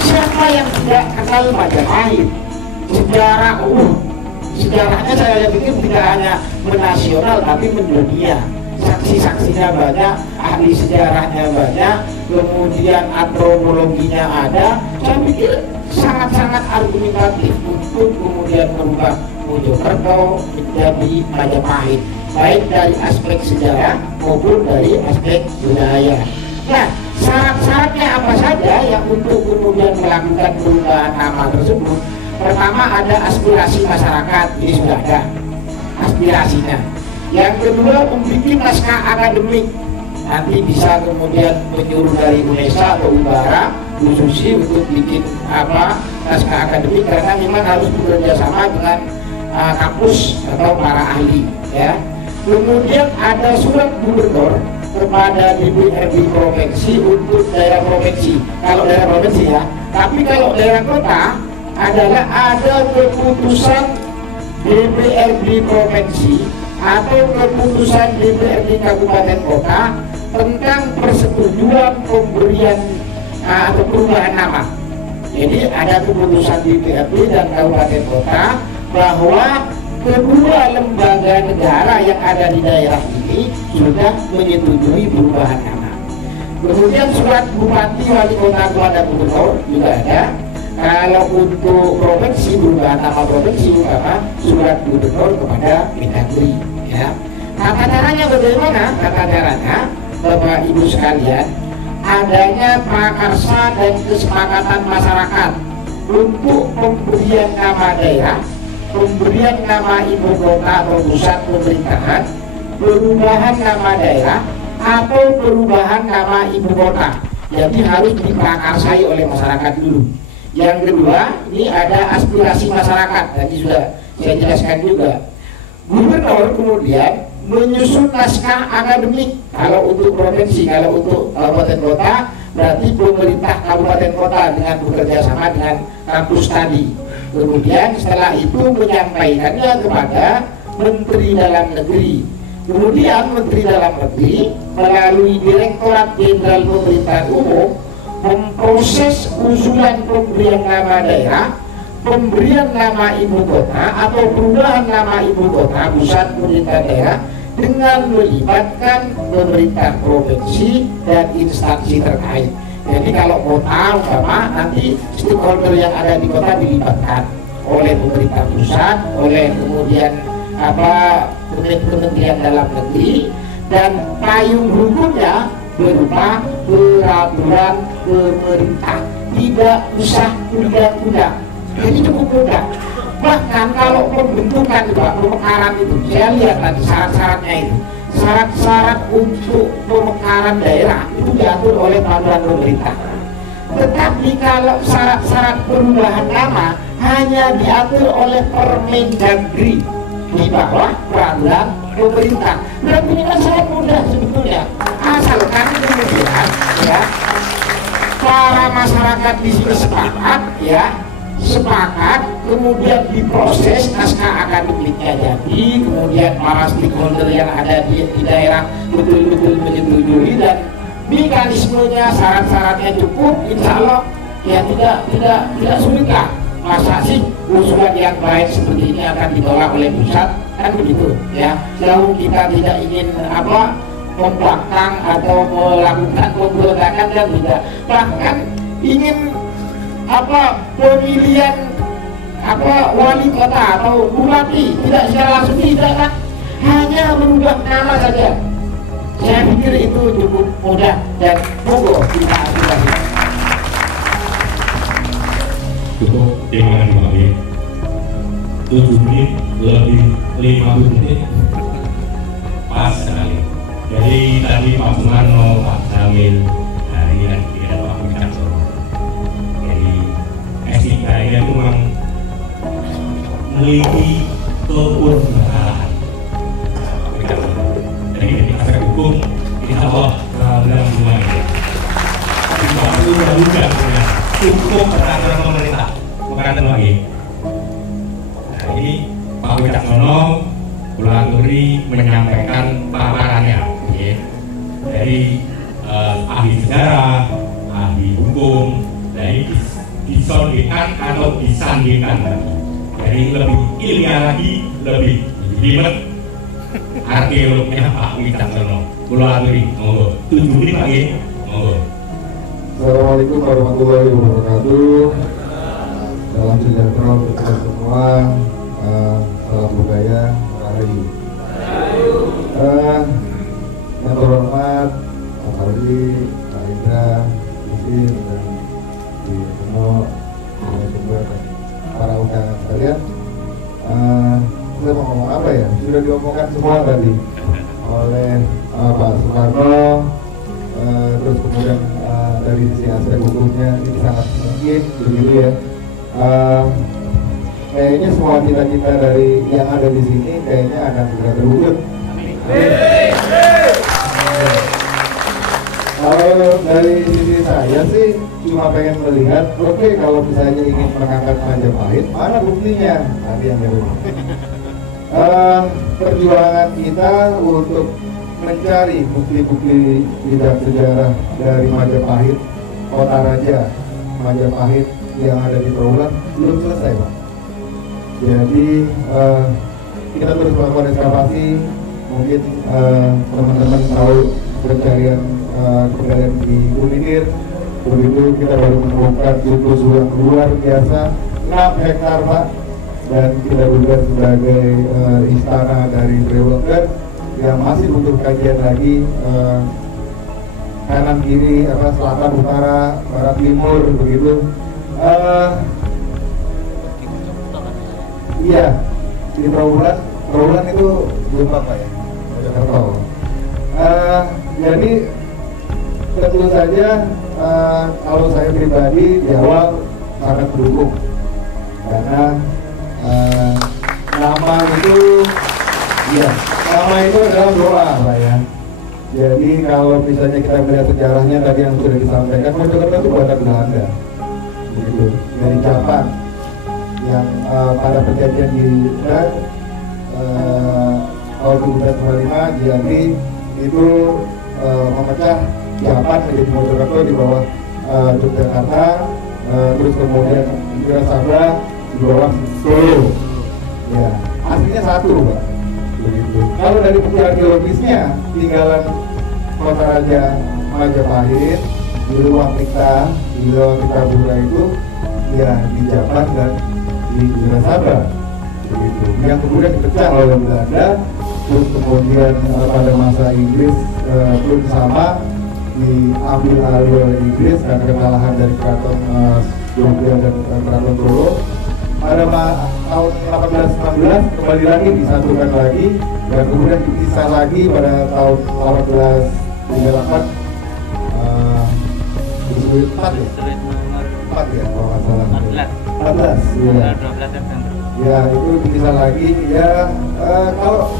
Siapa yang tidak kenal Majapahit? Sejarahnya saya pikir tidak hanya menasional tapi mendunia. Saksi-saksinya banyak, ahli sejarahnya banyak, kemudian antropologinya ada. Saya pikir sangat-sangat argumentatif untuk kemudian merubah Mojokerto menjadi Majapahit, baik dari aspek sejarah maupun dari aspek budaya. Nah, Syarat-syaratnya apa saja yang untuk kemudian melakukan perubahan nama tersebut? Pertama ada aspirasi masyarakat, ini sudah ada aspirasinya. Yang kedua membuat naskah akademik, nanti bisa kemudian menyuruh dari UNESA atau UBARA khususi untuk bikin naskah akademik, karena memang harus bekerja sama dengan kampus atau para ahli ya. Kemudian ada surat gubernur kepada DPRD provinsi untuk daerah provinsi, kalau daerah provinsi ya. Tapi kalau daerah kota adalah ada keputusan DPRD provinsi atau keputusan DPRD kabupaten kota tentang persetujuan pemberian atau perubahan nama. Jadi ada keputusan DPRD dan kabupaten kota bahwa kedua lembaga negara yang ada di daerah ini sudah menyetujui perubahan nama. Kemudian surat bupati, wali kota, kepada gubernur juga ada. Kalau untuk provinsi, perubahan nama provinsi surat gubernur kepada Mendagri ya. Tata caranya bagaimana? Tata caranya Bapak Ibu sekalian, adanya prakarsa dan kesepakatan masyarakat untuk pemberian nama daerah, pemberian nama ibu kota atau pusat pemerintahan, perubahan nama daerah atau perubahan nama ibu kota. Jadi harus diprakarsai oleh masyarakat dulu. Yang kedua, ini ada aspirasi masyarakat. Tadi sudah saya jelaskan juga. Gubernur kemudian menyusun naskah akademik. Kalau untuk provinsi, kalau untuk kabupaten kota, berarti pemerintah kabupaten kota dengan bekerja sama dengan kampus tadi. Kemudian setelah itu menyampaikannya kepada Menteri Dalam Negeri. Kemudian Menteri Dalam Negeri melalui Direktorat Jenderal Pemerintahan Umum memproses usulan pemberian nama daerah, pemberian nama ibu kota atau perubahan nama ibu kota, pusat pemerintahan daerah, dengan melibatkan pemerintah provinsi dan instansi terkait. Jadi kalau kota nanti stakeholder yang ada di kota dilibatkan oleh pemerintah pusat, oleh kemudian Kementerian Dalam Negeri, dan payung hukumnya berupa peraturan pemerintah, tidak usah kuda-kuda. Jadi cukup mudah. Bahkan kalau pembentukan pemekaran itu, saya lihat tadi syarat-syaratnya itu, syarat-syarat untuk pemekaran daerah itu diatur oleh peraturan pemerintah. Tetapi kalau syarat-syarat perubahan nama hanya diatur oleh Permendagri di bawah peraturan pemerintah. Berarti ini kan sangat mudah sebetulnya, asalkan kemudian ya para masyarakat di sini sepakat, kemudian diproses naskah akademiknya jadi, kemudian para stakeholder yang ada di daerah betul-betul menyetujui dan mekanismenya, syarat-syaratnya cukup, insya Allah ya tidak sulit lah. Masa sih usulan yang baik seperti ini akan ditolak oleh pusat, kan begitu ya. Jauh kita tidak ingin membangkang atau melakukan pemberontakan, dan tidak, bahkan ingin pemilihan wali kota atau bupati tidak secara langsung, tidak kan, hanya merubah nama saja. Saya pikir itu cukup mudah dan monggo kita aplikasi. Cukup, terima kasih Pak Bim. 7 menit lebih 50 menit pas sekali. Jadi tadi Pak Sumarno, Pak Jamil, hari dan Pak Wicaksono. Jadi S3 itu memang memiliki kepurnaan. Jadi ketika aspek hukum, insya Allah dalam semuanya. Insya Allah juga cukup peraturan pemerintah. Mengatakan lagi. Nah ini Pak Wicaksono Bulaturi menyampaikan paparannya. Ya. Dari ahli sejarah, ahli hukum, dari disondingkan atau disandingkan lagi. Jadi lebih ilmiah lagi, lebih jelimet arkeolognya Pak Wicaksono Bulaturi. Monggo. 7 menit lagi. Monggo. Assalamualaikum warahmatullahi wabarakatuh. Salam sejahtera untuk kita semua. Salam budaya, Rahayu. Yang terhormat Pak Hardi, Pak Indra, apa ya, sudah diomongkan semua tadi oleh Pak Soekarno, terus kemudian dari sisi aspek hukumnya ini sangat mungkin begitu ya. Kayaknya semua cita-cita dari yang ada di sini kayaknya akan segera terwujud. Kalau dari sisi saya sih cuma pengen melihat, oke, kalau misalnya ingin mengangkat Majapahit, mana buktinya? Tadi yang perjuangan kita untuk mencari bukti-bukti bidang sejarah dari Majapahit, kota raja Majapahit yang ada di Trawulan belum selesai, Pak. Jadi kita terus melakukan ekskavasi. Mungkin teman-teman tahu pencarian kebudayaan di Kunir. Begitu kita baru menemukan situs yang luar biasa 6 hektar, Pak. Dan kita juga sebagai istana dari Trewalker yang masih butuh kajian lagi, kanan kiri, selatan utara, barat timur, begitu. Iya, di Trawulan itu belum apa ya, Mojokerto. Jadi tentu saja kalau saya pribadi di awal sangat mendukung karena nama itu adalah doa, Pak ya. Jadi kalau misalnya kita melihat sejarahnya tadi yang sudah disampaikan, Mojokerto itu buatan Belanda, begitu, dari Jepang yang pada perjanjian di tahun 1995 jadi itu memecah Jepang menjadi Mojokerto di bawah Yogyakarta, terus kemudian Wirasabah di bawah Solo. Ya, aslinya satu, Pak. Begitu. Kalau dari bukti arkeologisnya, tinggalan kota raja Majapahit, Wilwatikta Pura itu ya di Jepang dan di Wirasabah, begitu. Yang kemudian dipecah oleh Belanda, terus kemudian pada masa Inggris pun sama diambil alih oleh Inggris karena kekalahan dari keraton Jogja dan keraton Solo. Pada tahun 1816 kembali lagi disatukan lagi dan kemudian dipisah lagi pada tahun 1838 disebut 4 ya kalau nggak salah 14 ya. 12 September Ya itu dipisah lagi ya. Kalau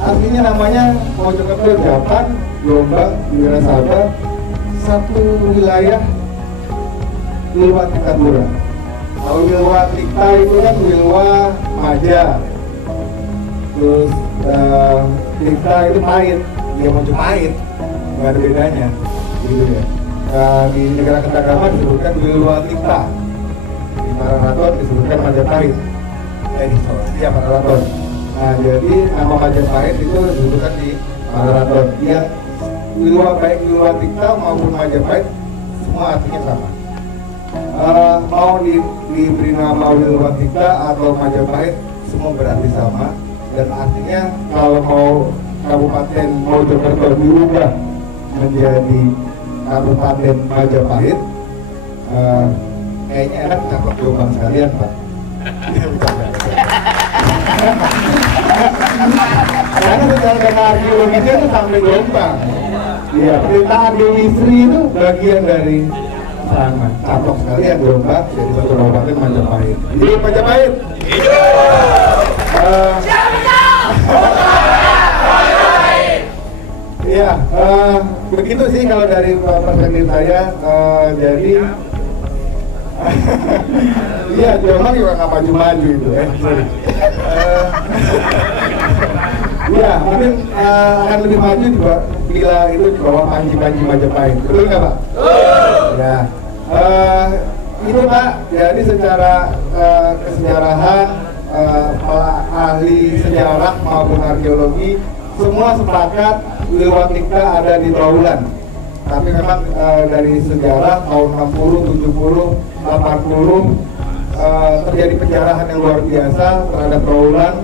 aslinya namanya Mojokerto, Jepang, Jombang, Wirasabah, satu wilayah Wilwatikta Pura. Kalau Wilwatikta itu kan Wilwa Maja, terus Tikta itu Pahit, dia Mojopahit, nggak ada bedanya, gitu ya. Di negara Ketagaman disebutkan Wilwatikta, di Pararaton disebutkan Majapahit. Iya Pararaton. Nah jadi nama Majapahit itu disebutkan di Pararaton. Yang baik Wilwatikta maupun Majapahit semua artinya sama. Mau diberi nama Wilwatikta atau Majapahit semua berarti sama, dan artinya kalau mau Kabupaten Mojokerto diubah menjadi Kabupaten Majapahit, kayaknya enak caplok Jombang sekalian, Pak. Karena secara arkeologisnya itu sampai Jombang. Iya, perintahan Dewi Sri itu bagian dari sana. Caplok sekalian Jombang jadi satu kabupaten Majapahit. Hidup Majapahit. Iya, begitu sih kalau dari perspektif saya. Jadi iya, Jombang juga nggak maju-maju itu ya. Iya, mungkin akan lebih maju juga bila itu di bawah panji-panji Majapahit. Betul nggak, Pak? Ya, itu Pak. Jadi secara kesejarahan, ahli sejarah maupun arkeologi semua sepakat Wilwatikta ada di Trawulan. Tapi memang dari sejarah tahun 60, 70, 80 terjadi penjarahan yang luar biasa terhadap Trawulan,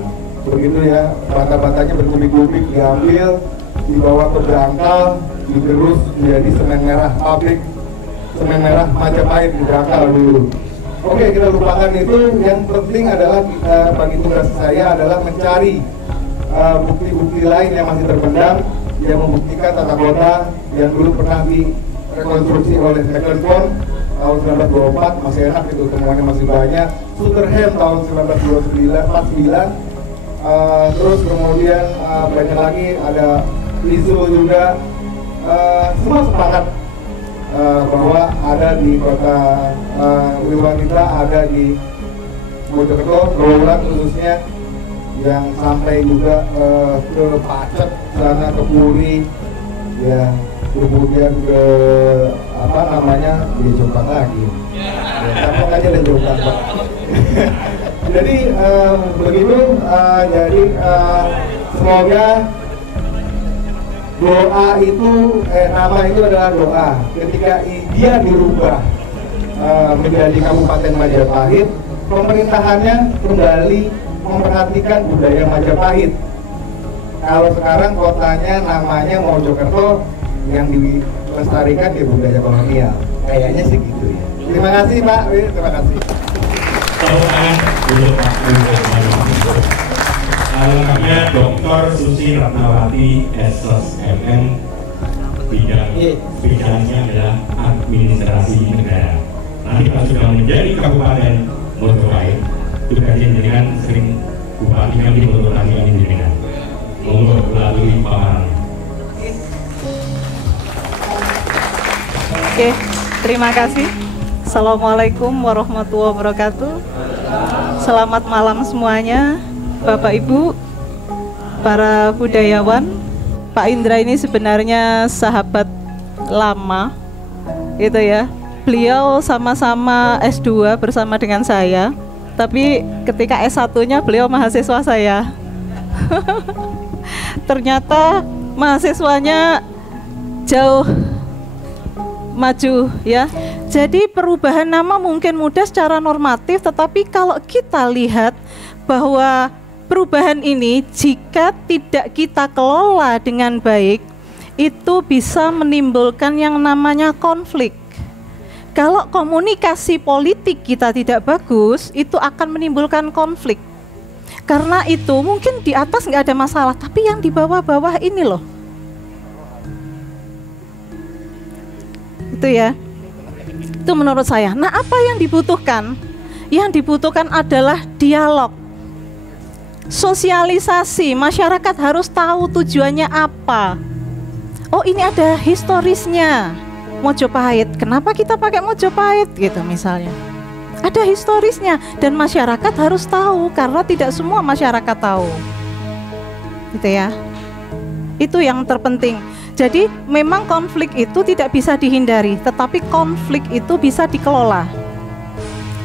begitu ya. Bata-batanya berkubik-kubik diambil, dibawa ke dangkal, diterus menjadi semen merah pabrik semen merah Majapahit di dangkal dulu. Oke, kita lupakan itu. Yang penting adalah bagi tugas saya adalah mencari bukti-bukti lain yang masih terpendam yang membuktikan tata kota yang dulu pernah direkonstruksi oleh Mecklenburg tahun 1924 masih enak itu, temuannya masih banyak. Sutherland tahun 1949, terus kemudian banyak lagi, ada Lisu juga. Semua sepakat bahwa ada di kota Wiwanita, ada di Mojokerto, Trawulan khususnya, yang sampai juga ke Pacet sana, ke Puri, ya, kemudian ke apa namanya, di Jombang lagi. Sampai aja di Jombang, Pak. Jadi begitu, jadi semoga doa itu, nama itu adalah doa. Ketika dia dirubah menjadi Kabupaten Majapahit, pemerintahannya kembali memperhatikan budaya Majapahit. Kalau sekarang kotanya namanya Mojokerto, yang dilestarikan di budaya kolonial. Kayaknya sih gitu ya. Terima kasih Pak. Terima kasih. Lengkapnya Dr. Susi Ratnawati SOS MM, bidangnya adalah administrasi negara. Nanti kalau sudah menjadi Kabupaten Mojopahit, tugasnya dengan sering bupati yang diperlukan dengan monggo melalui paman. Oke, terima kasih. Assalamualaikum warahmatullahi wabarakatuh. Selamat malam semuanya, Bapak Ibu, para budayawan. Pak Indra ini sebenarnya sahabat lama, gitu ya. Beliau sama-sama S2 bersama dengan saya, tapi ketika S1-nya beliau mahasiswa saya. Ternyata mahasiswanya jauh maju ya. Jadi perubahan nama mungkin mudah secara normatif, tetapi kalau kita lihat bahwa perubahan ini jika tidak kita kelola dengan baik, itu bisa menimbulkan yang namanya konflik. Kalau komunikasi politik kita tidak bagus, itu akan menimbulkan konflik. Karena itu mungkin di atas nggak ada masalah, tapi yang di bawah-bawah ini loh. Itu ya. Itu menurut saya. Nah, apa yang dibutuhkan? Yang dibutuhkan adalah dialog. Sosialisasi, masyarakat harus tahu tujuannya apa. Oh, ini ada historisnya Mojopahit. Kenapa kita pakai Mojopahit gitu misalnya. Ada historisnya dan masyarakat harus tahu karena tidak semua masyarakat tahu. Gitu ya. Itu yang terpenting. Jadi memang konflik itu tidak bisa dihindari, tetapi konflik itu bisa dikelola.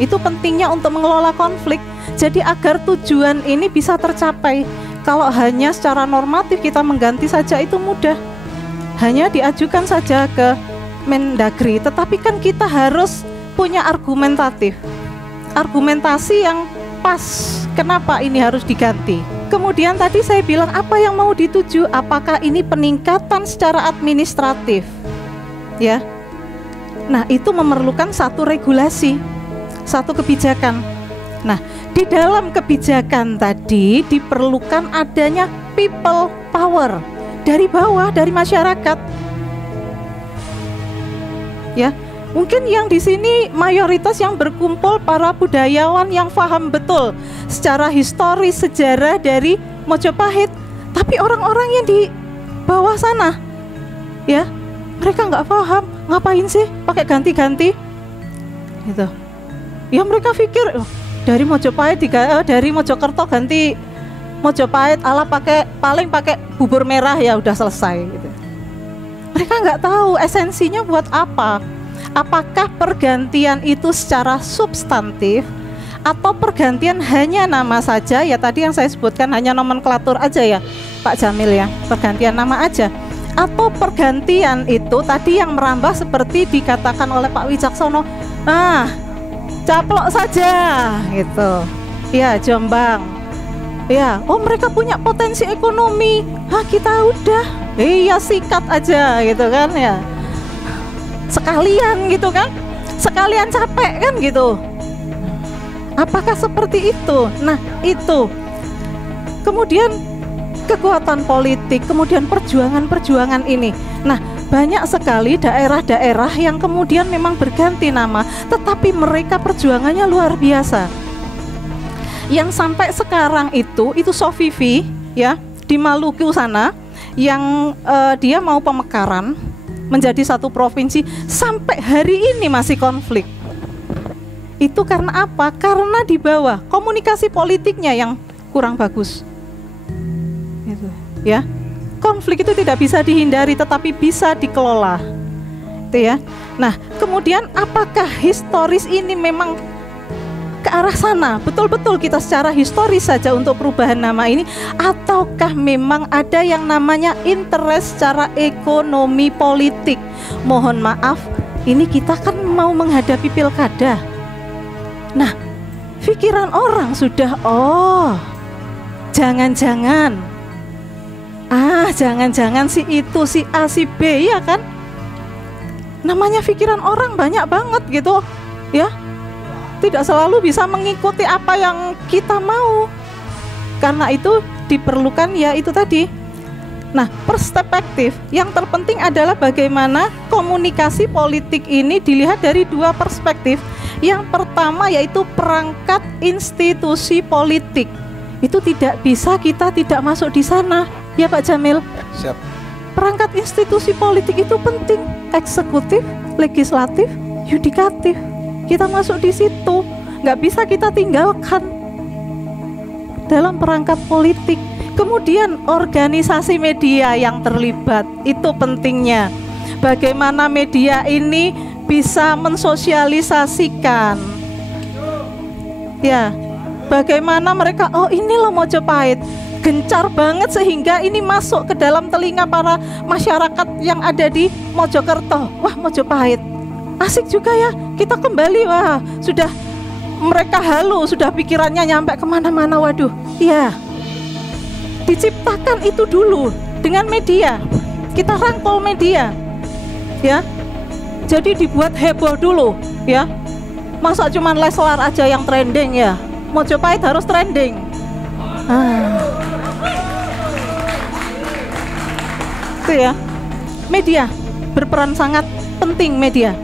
Itu pentingnya untuk mengelola konflik. Jadi agar tujuan ini bisa tercapai. Kalau hanya secara normatif kita mengganti saja itu mudah. Hanya diajukan saja ke Mendagri, tetapi kan kita harus punya argumentatif. Argumentasi yang pas, kenapa ini harus diganti. Kemudian tadi saya bilang apa yang mau dituju, apakah ini peningkatan secara administratif ya. Nah, itu memerlukan satu regulasi, satu kebijakan. Nah, di dalam kebijakan tadi diperlukan adanya people power dari bawah, dari masyarakat ya. Mungkin yang di sini mayoritas yang berkumpul para budayawan yang paham betul secara historis sejarah dari Mojopahit. Tapi orang-orang yang di bawah sana, ya, mereka nggak paham. Ngapain sih pakai ganti-ganti? Gitu. Ya mereka pikir dari Mojopahit dari Mojokerto ganti Mojopahit, ala paling pakai bubur merah ya udah selesai. Gitu. Mereka nggak tahu esensinya buat apa. Apakah pergantian itu secara substantif atau pergantian hanya nama saja ya, tadi yang saya sebutkan hanya nomenklatur aja ya Pak Jamil ya, pergantian nama aja, atau pergantian itu tadi yang merambah seperti dikatakan oleh Pak Wicaksono, nah caplok saja gitu ya, Jombang ya, oh mereka punya potensi ekonomi, kita udah iya sikat aja gitu kan ya, sekalian gitu kan, sekalian capek kan gitu. Apakah seperti itu? Nah itu kemudian kekuatan politik, kemudian perjuangan-perjuangan ini. Nah, banyak sekali daerah-daerah yang kemudian memang berganti nama, tetapi mereka perjuangannya luar biasa. Yang sampai sekarang itu Sofifi ya di Maluku sana, yang dia mau pemekaran menjadi satu provinsi, sampai hari ini masih konflik. Itu karena apa? Karena di bawah komunikasi politiknya yang kurang bagus. Gitu, ya. Konflik itu tidak bisa dihindari, tetapi bisa dikelola. Itu ya. Nah, kemudian apakah historis ini memang ke arah sana? Betul-betul kita secara historis saja untuk perubahan nama ini, ataukah memang ada yang namanya interest secara ekonomi politik? Mohon maaf, ini kita kan mau menghadapi pilkada. Nah, pikiran orang sudah, jangan-jangan si itu, si A, si B, ya kan? Namanya pikiran orang banyak banget gitu, ya. Tidak selalu bisa mengikuti apa yang kita mau. Karena itu diperlukan ya itu tadi. Nah, perspektif yang terpenting adalah bagaimana komunikasi politik ini dilihat dari dua perspektif. Yang pertama yaitu perangkat institusi politik. Itu tidak bisa kita tidak masuk di sana. Ya Pak Jamil? Siap. Perangkat institusi politik itu penting. Eksekutif, legislatif, yudikatif. Kita masuk di situ. Nggak bisa kita tinggalkan dalam perangkat politik. Kemudian organisasi media yang terlibat, itu pentingnya. Bagaimana media ini bisa mensosialisasikan, ya, bagaimana mereka, ini loh Mojopahit, gencar banget sehingga ini masuk ke dalam telinga para masyarakat yang ada di Mojokerto. Wah, Mojopahit asik juga ya, kita kembali. Wah, sudah mereka halu, sudah pikirannya nyampe kemana-mana. Waduh, ya, diciptakan itu dulu dengan media. Kita rangkul media, ya. Jadi dibuat heboh dulu, ya. Masa cuman Leslar aja yang trending ya? Mojopahit harus trending. Itu ya. Media berperan sangat penting, media.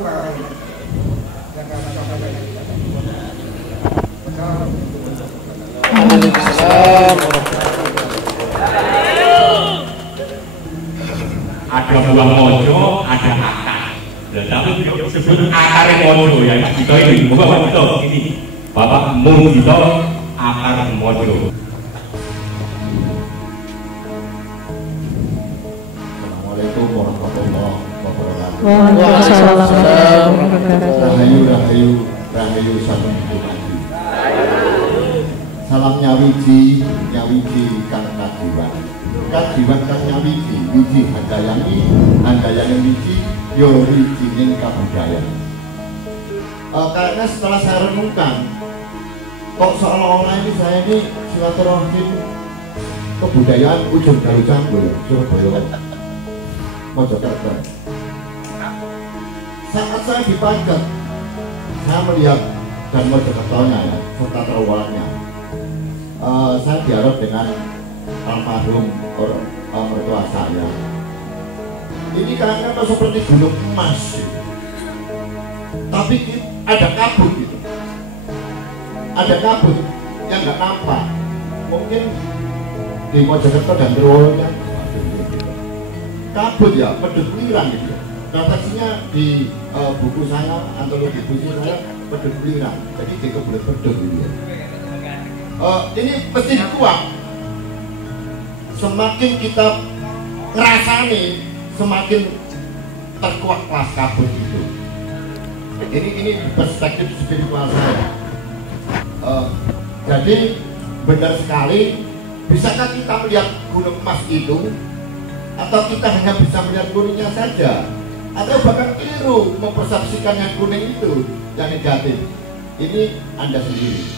Ada buah mojo, ada akar. Dan tapi disebut akar mojo ya. Kita ini bapak betul ini bapak Mujito akar mojo. Assalamualaikum warahmatullahi wabarakatuh. Waalaikumsalam. Rahayu salam hidupati. Salam nyawiji kang kajiwan. Kajiwan kang nyawiji, wiji handayangi wiji, yo wiji ning kabudayan. Karena setelah saya renungkan, kok seolah-olah ini saya ini silaturahim kebudayaan ujung Galuh Cangkul, Surabaya, Mojokerto. Saat saya di Pangkat, saya melihat dan Mojokertonya ya, serta terowongannya. Saya dialog dengan almarhum mertua saya. Ini kadang-kadang seperti gunung emas, gitu. Tapi ada kabut gitu. Ada kabut yang nggak nampak. Mungkin di Mojokerto dan terowongannya kabut ya, pedut-liran gitu. Refleksinya di buku saya, antologi buku saya, pedut-liran. Jadi dia kebelet pedut gitu ya. Ini mesti dikuat. Semakin kita ngerasani, semakin terkuat kelas kabut itu. Ini perspektif spiritual saya. Jadi benar sekali, bisakah kita melihat gunung emas itu, atau kita hanya bisa melihat kuningnya saja, atau bahkan keliru mempersepsikan yang kuning itu yang negatif. Ini Anda sendiri.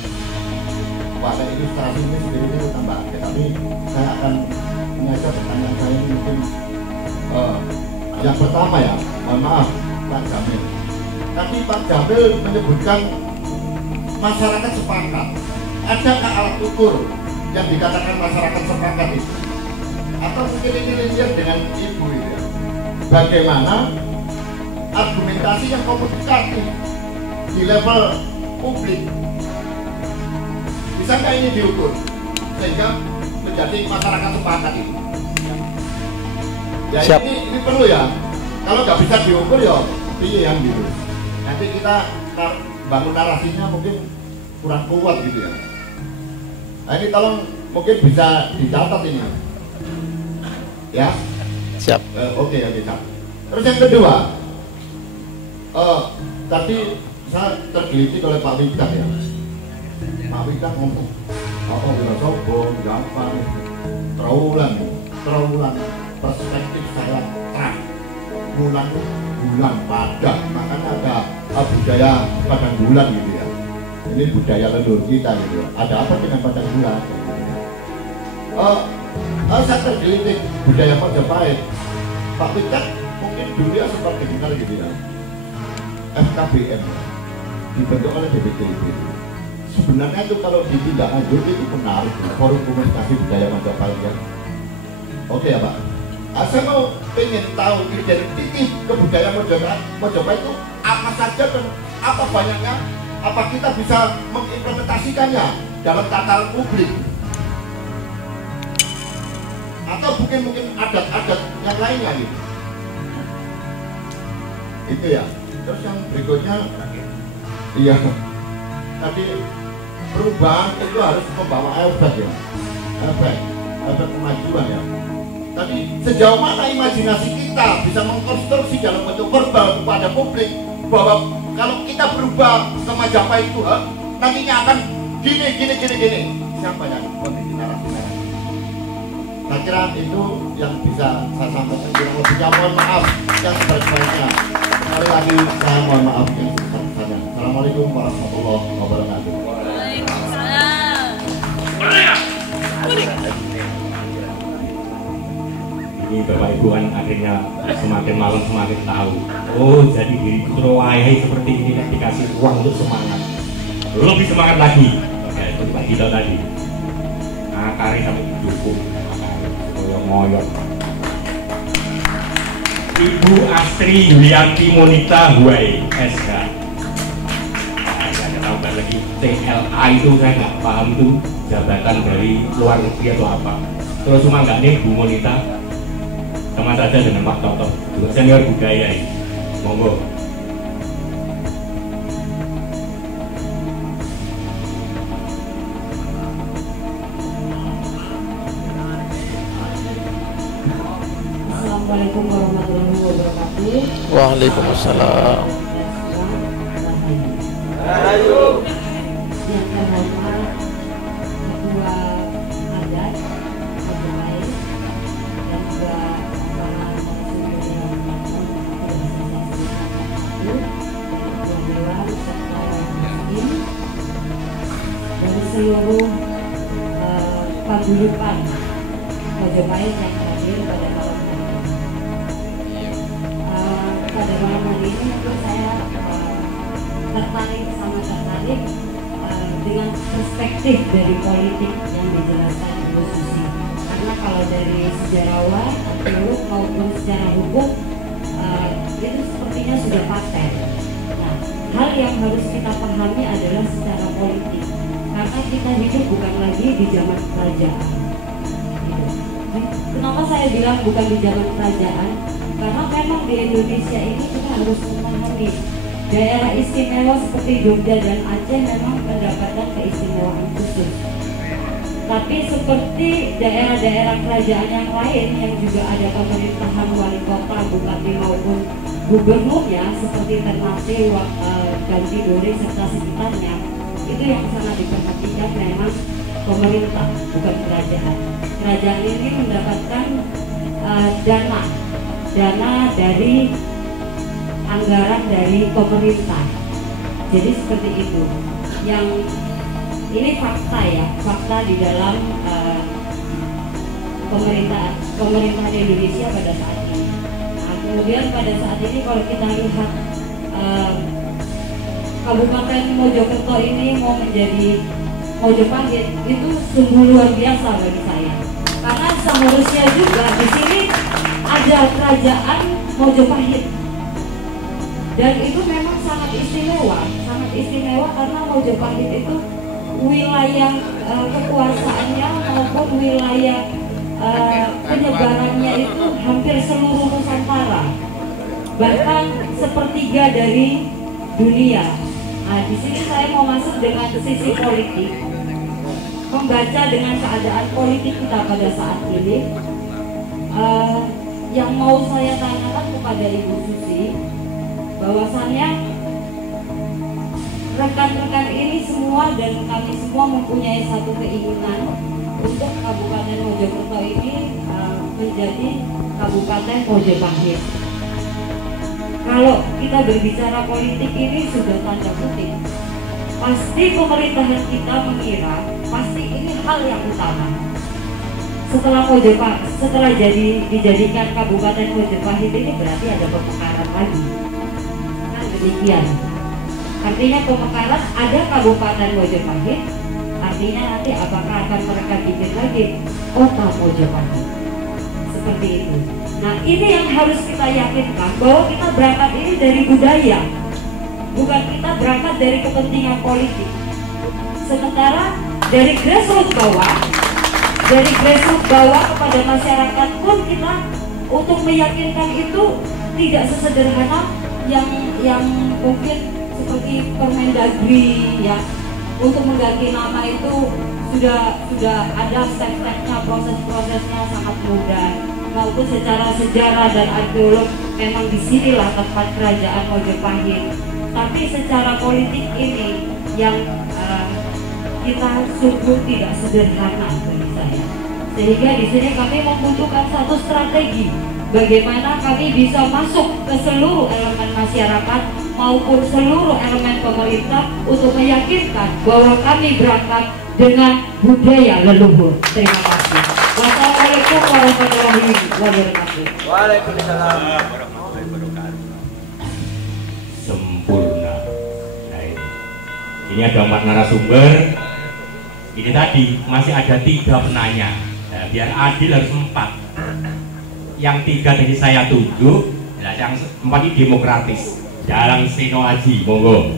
Pada ilustrasi ini sendiri tambah, tapi saya akan mengajak pertanyaan saya mungkin yang pertama ya, mohon maaf Pak Jamil. Tadi Pak Jamil menyebutkan masyarakat sepakat. Adakah alat ukur yang dikatakan masyarakat sepakat itu? Atau mungkin ini linear dengan ibu ya? Bagaimana argumentasi yang komunikatif di level publik? Bisakah ini diukur sehingga menjadi masyarakat sepakat itu? Ya ini perlu ya. Kalau nggak bisa diukur ya pilihan gitu. Nanti kita bangun narasinya mungkin kurang kuat gitu ya. Nah ini tolong mungkin bisa dicatat ini. Ya. Siap. Oke, siap. Terus yang kedua, tadi saya tergelitik oleh Pak Widak ya. Pak Widak ngomong, bila sombong, gampang, terawulan, perspektif saya terang, bulan padang, makanya ada budaya padang bulan gitu ya. Ini budaya leluhur kita gitu ya. Ada apa dengan padang bulan? Saya tergelitik budaya Majapahit. Pak Widak mungkin dulu ya sempat dikenal gitu ya. FKBM dibentuk oleh BPTIB. Sebenarnya itu kalau ditindaklanjuti itu menarik, forum komunikasi budaya Majapahit ya. Oke ya Pak. Saya mau pengen tahu identitas kebudayaan Majapahit itu apa saja dan apa banyaknya, apa kita bisa mengimplementasikannya dalam tataran publik, atau mungkin adat-adat yang lainnya gitu. Itu ya. Terus yang berikutnya, iya, tadi perubahan itu harus membawa efek ya, efek kemajuan ya. Tadi sejauh mana imajinasi kita bisa mengkonstruksi dalam bentuk verbal kepada publik bahwa kalau kita berubah ke Majapahit itu nantinya akan gini. Siapa yang kondisi narasinya? Saya kira itu yang bisa saya sampaikan. Kurang lebihnya mohon maaf yang sebaik-baiknya. Sekali lagi saya mohon maaf yang sebesar-besarnya. Assalamualaikum warahmatullahi wabarakatuh. Ini Bapak Ibu kan akhirnya semakin malam semakin tahu. Oh jadi diri Surowayai seperti ini kan dikasih ruang untuk semangat. Lebih semangat lagi. Ya itu Pak Dito tadi. Akari sampai didukung. Ngoyok. Ibu Astri Yulianti Monita Huai SH. Nah, ada tambahan lagi TLA itu saya nggak paham itu jabatan dari luar negeri atau apa. Terus cuma nggak nih Bu Monita, sama saja dengan Pak Toto, juga senior budaya ini. Monggo. Assalamualaikum warahmatullahi wabarakatuh. Waalaikumsalam. Rahayu. Yang terhormat Ketua Adat Majapahit dan juga para narasumber yang Ketua Dewan serta Hakim dari seluruh paguyuban Majapahit yang hadir pada malam hari ini. Pada malam hari ini saya tertarik dengan perspektif dari politik yang dijelaskan Ibu Susi. Karena kalau dari sejarawan, arkeolog maupun secara hukum itu sepertinya sudah paten. Nah, hal yang harus kita pahami adalah secara politik. Karena kita hidup bukan lagi di zaman kerajaan. Kenapa saya bilang bukan di zaman kerajaan? Karena memang di Indonesia ini kita harus memahami daerah istimewa seperti Jogja dan Aceh memang mendapatkan keistimewaan khusus. Tapi seperti daerah-daerah kerajaan yang lain yang juga ada pemerintahan wali kota, bupati maupun gubernurnya seperti Ternate, Ganti Dori serta sekitarnya, itu yang sangat diperhatikan memang pemerintah, bukan kerajaan. Kerajaan ini mendapatkan dana dari anggaran dari pemerintah. Jadi seperti itu. Yang ini fakta ya, fakta di dalam pemerintahan Indonesia pada saat ini. Nah, kemudian pada saat ini kalau kita lihat Kabupaten Mojokerto ini mau menjadi Mojopahit, itu sungguh luar biasa bagi saya. Karena seharusnya juga di sini ada kerajaan Mojopahit. Dan itu memang sangat istimewa karena Mojopahit itu wilayah kekuasaannya maupun wilayah penyebarannya itu hampir seluruh Nusantara, bahkan sepertiga dari dunia. Nah, di sini saya mau masuk dengan sisi politik, membaca dengan keadaan politik kita pada saat ini. Yang mau saya tanyakan kepada Ibu Susi, bahwasannya rekan-rekan ini semua dan kami semua mempunyai satu keinginan untuk Kabupaten Mojokerto ini menjadi Kabupaten Mojopahit. Kalau kita berbicara politik ini sudah tanda kutip, pasti pemerintahan kita mengira pasti ini hal yang utama. Setelah dijadikan Kabupaten Mojopahit ini berarti ada pemekaran lagi. Nah, demikian. Artinya pemekaran ada Kabupaten Mojopahit, artinya nanti apakah akan mereka bikin lagi Kota Mojopahit? Seperti itu. Nah, ini yang harus kita yakinkan bahwa kita berangkat ini dari budaya, bukan kita berangkat dari kepentingan politik. Sementara dari grassroots bawah kepada masyarakat pun kita untuk meyakinkan itu tidak sesederhana yang mungkin seperti Permendagri ya, untuk mengganti nama itu sudah ada step-stepnya, proses-prosesnya sangat mudah, maupun secara sejarah dan arkeolog memang disinilah tempat kerajaan Mojopahit. Tapi secara politik ini yang kita sungguh tidak sederhana bagi saya. Sehingga di sini kami membutuhkan satu strategi bagaimana kami bisa masuk ke seluruh elemen masyarakat maupun seluruh elemen pemerintah untuk meyakinkan bahwa kami berangkat dengan budaya leluhur. Terima kasih. Wassalamualaikum warahmatullahi wabarakatuh. Waalaikumsalam. Sempurna. Nah, ini ada 4 narasumber. Ini tadi masih ada 3 penanya. Nah, biar adil harus 4. Yang 3 tadi saya tunjuk, Nah, yang keempat ini demokratis. Jalan Seno Aji, monggo.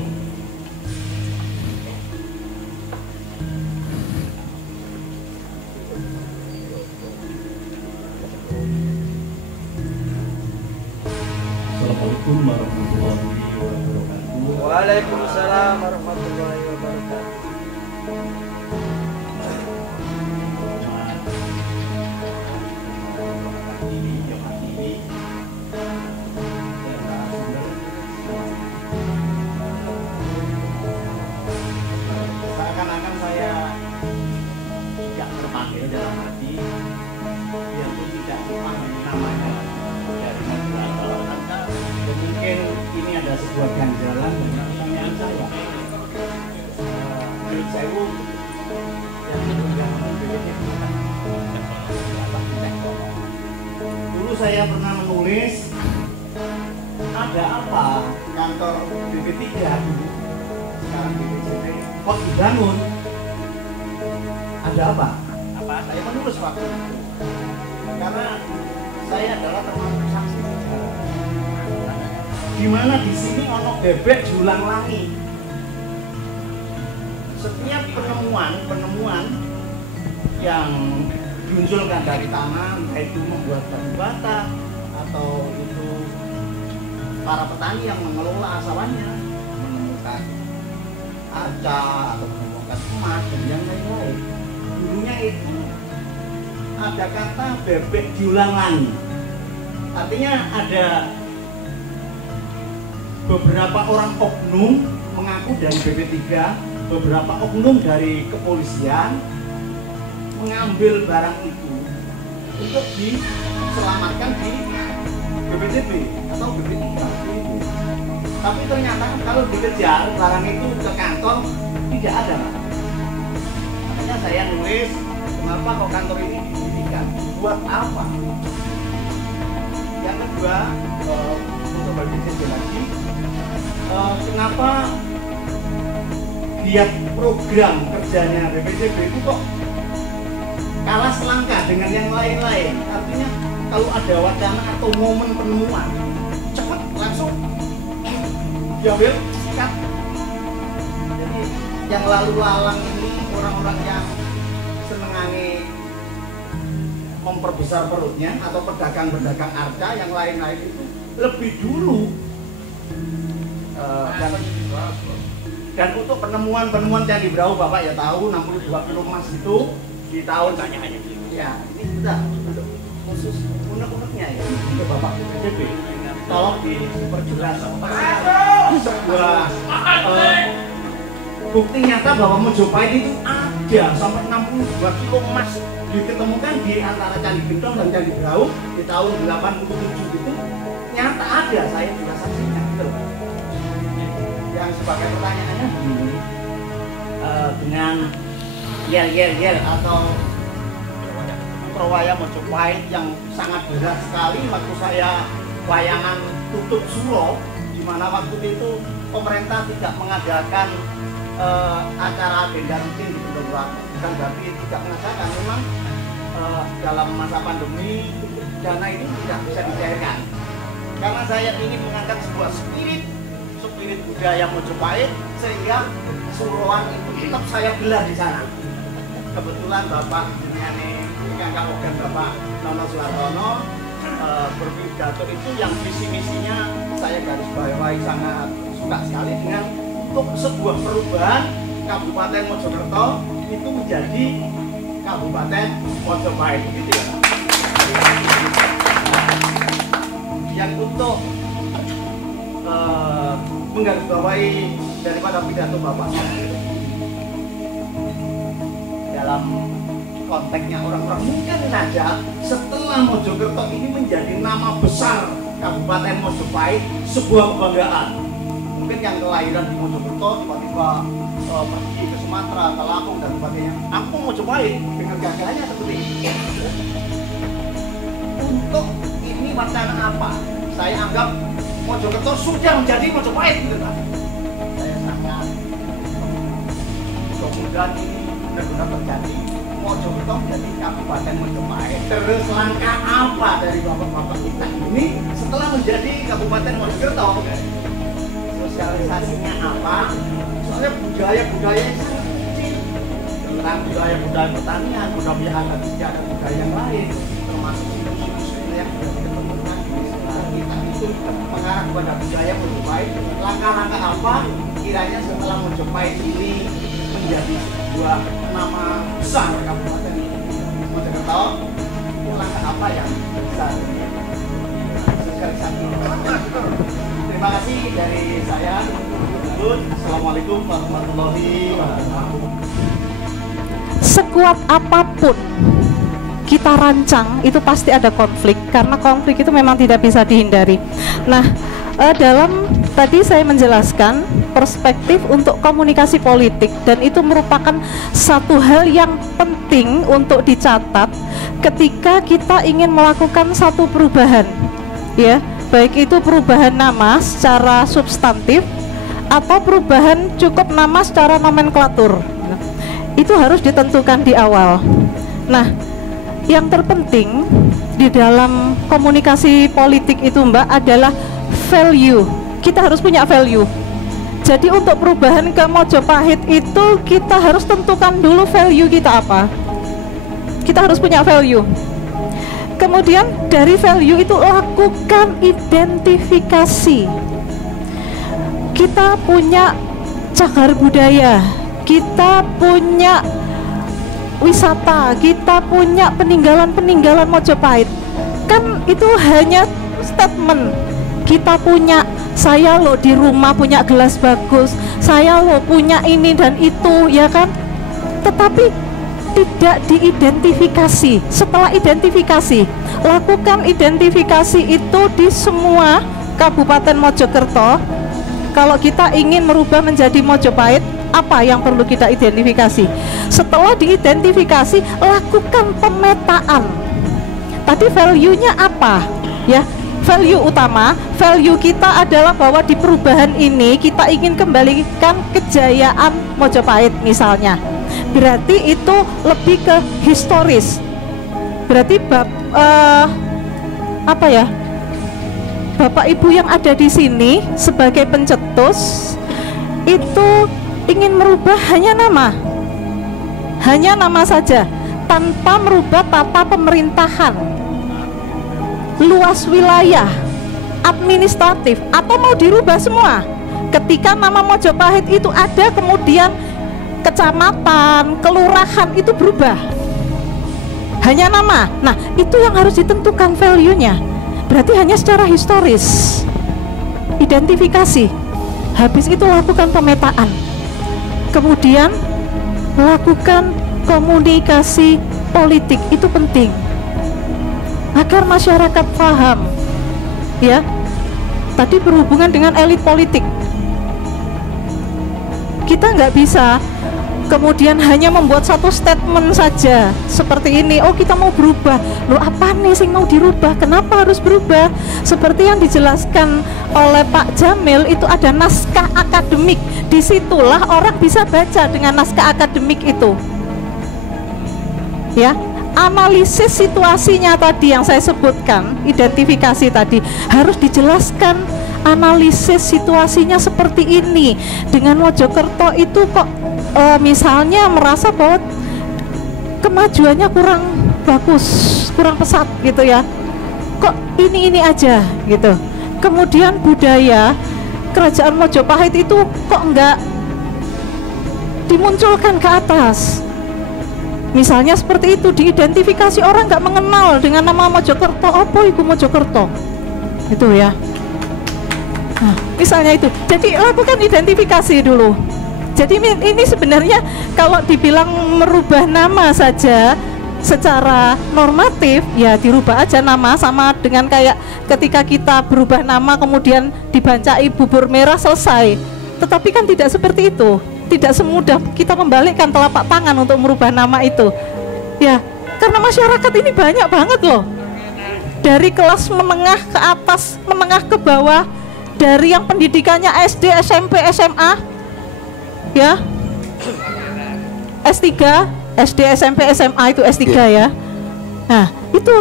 Assalamualaikum warahmatullahi wabarakatuh. Waalaikumsalam warahmatullahi wabarakatuh. Seakan-akan saya tidak terpanggil dalam hati, biarpun tidak dipahami namanya dari moderator, maka mungkin ini ada sebuah ganjalan dengan pertanyaan saya. Menurut saya yang dulu saya pernah menulis ada apa kantor BP3 dulu, sekarang BPJP kok dibangun, ada apa saya menulis waktu itu karena saya adalah termasuk saksi sejarah di mana di sini ono bebek diulang lagi. Setiap penemuan yang dimunculkan dari tanah, entah itu membuat batu bata atau itu para petani yang mengelola asawannya menemukan arca atau menemukan emas dan yang lain-lain, dulunya itu ada kata bebek diulang lagi. Artinya ada beberapa orang oknum mengaku dari BP3, beberapa oknum dari kepolisian mengambil barang itu untuk diselamatkan di BPJP atau BP3. Tapi ternyata kalau dikejar barang itu ke kantor tidak ada. Makanya saya nulis, kenapa kok kantor ini didirikan? Buat apa? Yang kedua, untuk BPJP lagi, kenapa giat program kerjanya BPJP itu kok kalah selangkah dengan yang lain-lain? Artinya kalau ada wacana atau momen penemuan cepat langsung diambil sikat. Jadi yang lalu lalang ini orang-orang yang senengane memperbesar perutnya atau pedagang-pedagang arca yang lain-lain itu lebih dulu dan untuk penemuan Candi Brau Bapak ya tahu 62 kilo emas itu di tahun ya ini sudah khusus unek-uneknya ya ke Bapak BPJP tolong diperjelas sebuah bukti nyata bahwa Mojopahit itu ada sampai 62 kilo emas ditemukan di antara Candi Gentong dan Candi Brau di tahun 87 itu nyata ada, saya juga saksinya gitu. Yang sebagai pertanyaannya begini, dengan yel atau Trowaya Mojopahit yang sangat berat sekali waktu saya wayangan tutup Suro, di mana waktu itu pemerintah tidak mengadakan acara agenda rutin di Bendungan, bukan berarti tidak mengadakan, memang dalam masa pandemi dana itu tidak bisa dicairkan. Karena saya ingin mengangkat sebuah spirit budaya Mojopahit sehingga Suroan itu tetap saya gelar di sana. Kebetulan Bapak Juniani Kakak Ogan Bapak Nono Suhartono berpidato itu yang visi-misinya saya garis bawahi sangat suka sekali dengan untuk sebuah perubahan Kabupaten Mojokerto itu menjadi Kabupaten Mojopahit gitu ya. Yang untuk menggarisbawahi daripada pidato Bapak dalam konteksnya orang-orang mungkin saja setelah Mojokerto ini menjadi nama besar Kabupaten Mojopahit sebuah kebanggaan. Mungkin yang kelahiran di Mojokerto tiba-tiba pergi ke Sumatera, ke Lampung dan sebagainya. Aku Mojopahit dengan gagahnya seperti ini. Untuk ini wacana apa? Saya anggap Mojokerto sudah menjadi Mojopahit gitu kan. Saya sangat mudah-mudahan ini benar-benar terjadi. Mojokerto menjadi Kabupaten Mojopahit. Terus langkah apa dari bapak-bapak kita ini setelah menjadi Kabupaten Mojokerto? Sosialisasinya apa? Soalnya budaya-budaya yang sangat kecil tentang budaya-budaya pertanian, budaya adat istiadat budaya yang lain, termasuk situs-situs yang sudah ditemukan di sekitar kita itu mengarah kepada budaya Mojopahit. Langkah-langkah apa kiranya setelah Mojopahit ini menjadi sebuah nama besar Kabupaten Mojokerto, langkah apa yang bisa sosialisasi? Terima kasih dari saya. Assalamualaikum warahmatullahi wabarakatuh. Sekuat apapun kita rancang, itu pasti ada konflik, karena konflik itu memang tidak bisa dihindari. Nah, dalam tadi saya menjelaskan perspektif untuk komunikasi politik, dan itu merupakan satu hal yang penting untuk dicatat ketika kita ingin melakukan satu perubahan, ya, baik itu perubahan nama secara substantif atau perubahan cukup nama secara nomenklatur. Itu harus ditentukan di awal. Nah, yang terpenting di dalam komunikasi politik itu, Mbak, adalah value. Kita harus punya value. Jadi untuk perubahan ke Mojopahit itu kita harus tentukan dulu value kita apa. Kita harus punya value. Kemudian dari value itu lakukan identifikasi. Kita punya cagar budaya, kita punya wisata, kita punya peninggalan-peninggalan Mojopahit. Kan itu hanya statement. Kita punya, saya loh di rumah punya gelas bagus, saya loh punya ini dan itu, ya kan? Tetapi tidak diidentifikasi. Setelah identifikasi, lakukan identifikasi itu di semua Kabupaten Mojokerto. Kalau kita ingin merubah menjadi Mojopahit, apa yang perlu kita identifikasi? Setelah diidentifikasi, lakukan pemetaan. Tadi value-nya apa? Ya, value utama, value kita adalah bahwa di perubahan ini kita ingin kembalikan kejayaan Mojopahit misalnya. Berarti itu lebih ke historis. Berarti apa ya? Bapak Ibu yang ada di sini sebagai pencetus itu ingin merubah hanya nama saja, tanpa merubah tata pemerintahan, luas wilayah, administratif, atau mau dirubah semua. Ketika nama Mojopahit itu ada, kemudian kecamatan, kelurahan itu berubah, hanya nama. Nah, itu yang harus ditentukan value-nya. Berarti hanya secara historis, identifikasi. Habis itu lakukan pemetaan, kemudian lakukan komunikasi politik. Itu penting agar masyarakat paham, ya. Tadi berhubungan dengan elit politik, kita nggak bisa kemudian hanya membuat satu statement saja seperti ini. Oh, kita mau berubah. Loh, apa nih sing mau dirubah? Kenapa harus berubah? Seperti yang dijelaskan oleh Pak Jamil, itu ada naskah akademik. Disitulah orang bisa baca dengan naskah akademik itu, ya. Analisis situasinya tadi yang saya sebutkan, identifikasi tadi, harus dijelaskan. Analisis situasinya seperti ini. Dengan Mojokerto itu kok misalnya merasa bahwa kemajuannya kurang bagus, kurang pesat gitu ya, kok ini aja gitu. Kemudian budaya kerajaan Mojopahit itu kok enggak dimunculkan ke atas, misalnya seperti itu. Diidentifikasi, orang nggak mengenal dengan nama Mojokerto. Apa itu Mojokerto itu ya. Nah, misalnya itu. Jadi lakukan identifikasi dulu. Jadi ini sebenarnya kalau dibilang merubah nama saja secara normatif, ya dirubah aja nama, sama dengan kayak ketika kita berubah nama kemudian dibancai bubur merah selesai. Tetapi kan tidak seperti itu. Tidak semudah kita membalikkan telapak tangan untuk merubah nama itu. Ya, karena masyarakat ini banyak banget loh. Dari kelas menengah ke atas, menengah ke bawah, dari yang pendidikannya SD, SMP, SMA, ya, S3, SD, SMP, SMA itu S3 ya. Nah, itu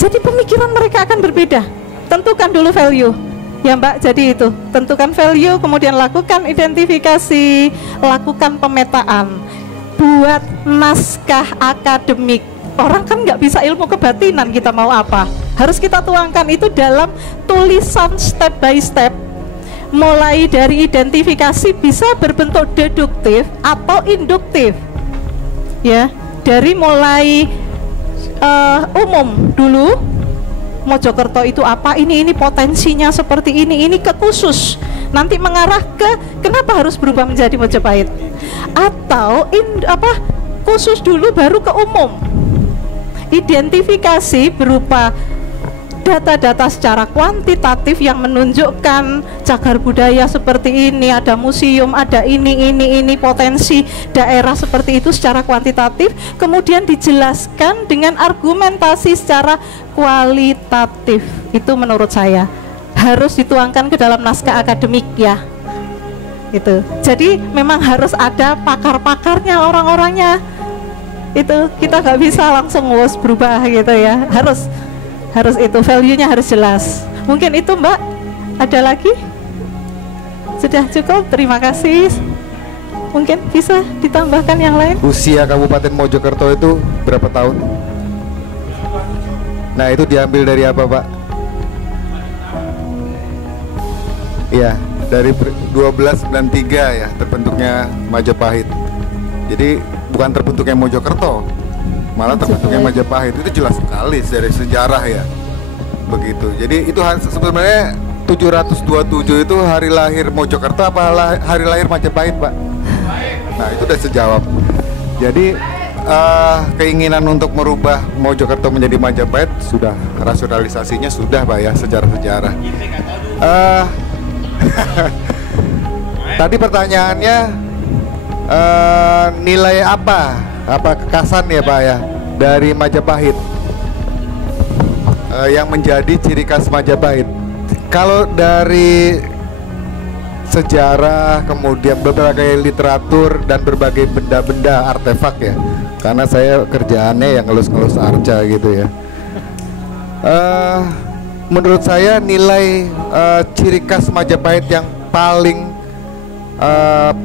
jadi pemikiran mereka akan berbeda. Tentukan dulu value. Ya Mbak, jadi itu, tentukan value, kemudian lakukan identifikasi, lakukan pemetaan, buat naskah akademik. Orang kan nggak bisa ilmu kebatinan, kita mau apa? Harus kita tuangkan itu dalam tulisan step by step. Mulai dari identifikasi bisa berbentuk deduktif atau induktif. Ya, dari mulai umum dulu. Mojokerto itu apa, ini potensinya seperti ini ke khusus, nanti mengarah ke kenapa harus berubah menjadi Mojopahit, atau khusus dulu baru ke umum. Identifikasi berupa data-data secara kuantitatif yang menunjukkan cagar budaya seperti ini, ada museum, ada ini potensi daerah seperti itu secara kuantitatif, kemudian dijelaskan dengan argumentasi secara kualitatif. Itu menurut saya harus dituangkan ke dalam naskah akademik ya. Itu. Jadi memang harus ada pakar-pakarnya, orang-orangnya. Itu kita nggak bisa langsung berubah gitu ya. Harus itu, value-nya harus jelas. Mungkin itu Mbak, ada lagi? Sudah cukup, terima kasih. Mungkin bisa ditambahkan yang lain. Usia Kabupaten Mojokerto itu berapa tahun? Nah, itu diambil dari apa Pak? Iya, dari 1293 ya terbentuknya Majapahit. Jadi bukan terbentuknya Mojokerto, malah terbentuknya Majapahit. Itu jelas sekali dari sejarah ya, begitu. Jadi itu sebenarnya 727 itu hari lahir Mojokerto apa hari lahir Majapahit Pak? Nah itu udah sejawab. Jadi keinginan untuk merubah Mojokerto menjadi Majapahit sudah, rasionalisasinya sudah Pak ya, secara sejarah. Tadi pertanyaannya nilai apa kekasan ya Pak ya dari Majapahit yang menjadi ciri khas Majapahit. Kalau dari sejarah, kemudian berbagai literatur dan berbagai benda-benda artefak ya, karena saya kerjaannya yang ngelus-ngelus arca gitu ya. Menurut saya nilai ciri khas Majapahit yang paling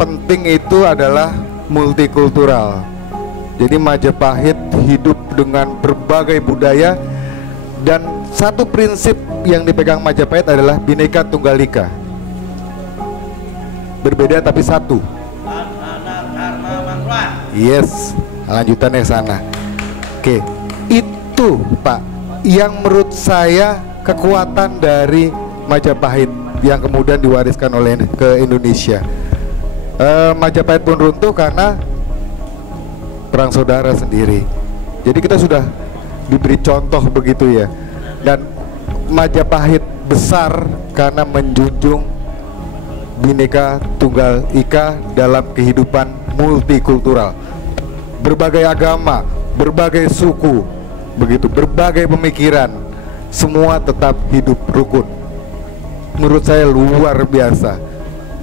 penting itu adalah multikultural. Jadi Majapahit hidup dengan berbagai budaya, dan satu prinsip yang dipegang Majapahit adalah Bhinneka Tunggal Ika. Berbeda tapi satu. Yes, lanjutannya sana. Oke, itu Pak yang menurut saya kekuatan dari Majapahit yang kemudian diwariskan oleh ke Indonesia. Majapahit pun runtuh karena perang saudara sendiri. Jadi kita sudah diberi contoh begitu ya. Dan Majapahit besar karena menjunjung Bhinneka Tunggal Ika dalam kehidupan multikultural. Berbagai agama, berbagai suku, begitu, berbagai pemikiran, semua tetap hidup rukun. Menurut saya luar biasa.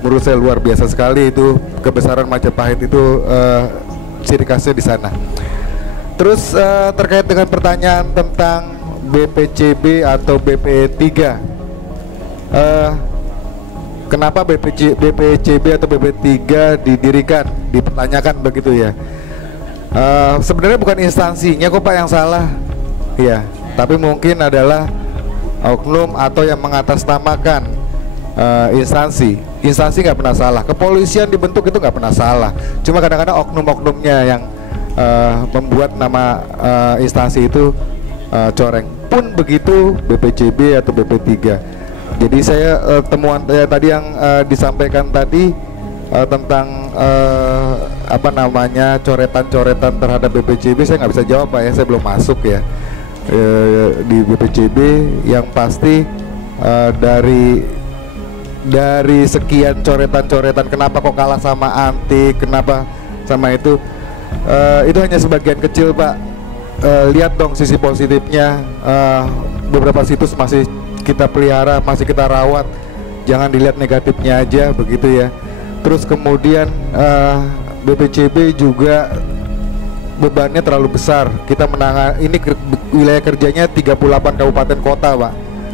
Menurut saya luar biasa sekali itu kebesaran Majapahit itu, ciri khasnya di sana. Terus terkait dengan pertanyaan tentang BPCB atau BP3, kenapa BPCB atau BP3 didirikan, dipertanyakan begitu ya. Sebenarnya bukan instansinya kok Pak yang salah, ya, tapi mungkin adalah oknum atau yang mengatasnamakan instansi. Instansi nggak pernah salah, kepolisian dibentuk itu nggak pernah salah. Cuma kadang-kadang oknum-oknumnya yang membuat nama instansi itu coreng. Pun begitu BPCB atau BP3. Jadi saya temuan tadi yang disampaikan tadi tentang apa namanya coretan-coretan terhadap BPCB, saya nggak bisa jawab Pak ya, saya belum masuk ya di BPCB. Yang pasti dari sekian coretan-coretan, kenapa kok kalah sama antik, kenapa sama itu hanya sebagian kecil Pak. Lihat dong sisi positifnya, beberapa situs masih kita pelihara, masih kita rawat, jangan dilihat negatifnya aja begitu ya. Terus kemudian BPCB juga bebannya terlalu besar. Kita menangani ini wilayah kerjanya 38 kabupaten kota, Pak,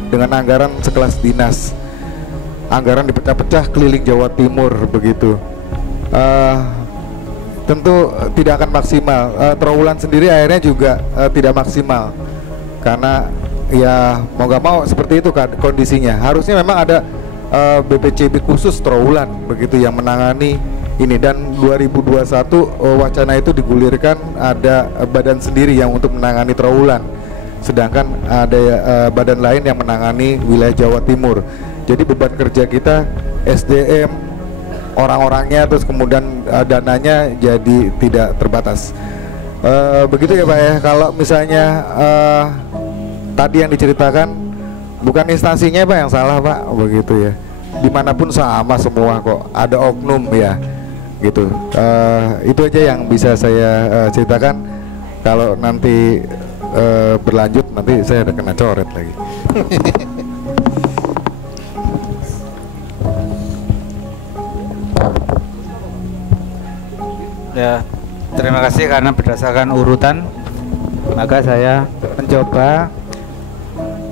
dengan anggaran sekelas dinas. Anggaran dipecah-pecah keliling Jawa Timur begitu. Tentu tidak akan maksimal. Trawulan sendiri akhirnya juga tidak maksimal karena ya mau gak mau seperti itu kan kondisinya. Harusnya memang ada BPCB khusus trawulan begitu yang menangani ini, dan 2021 wacana itu digulirkan ada badan sendiri yang untuk menangani trawulan, sedangkan ada badan lain yang menangani wilayah Jawa Timur. Jadi beban kerja kita SDM, orang-orangnya, terus kemudian dananya jadi tidak terbatas. Begitu ya Pak ya. Kalau misalnya tadi yang diceritakan bukan instansinya Pak yang salah Pak, begitu ya. Dimanapun sama semua kok, ada oknum ya gitu. Itu aja yang bisa saya ceritakan. Kalau nanti berlanjut nanti saya ada kena coret lagi. Ya, terima kasih karena berdasarkan urutan maka saya mencoba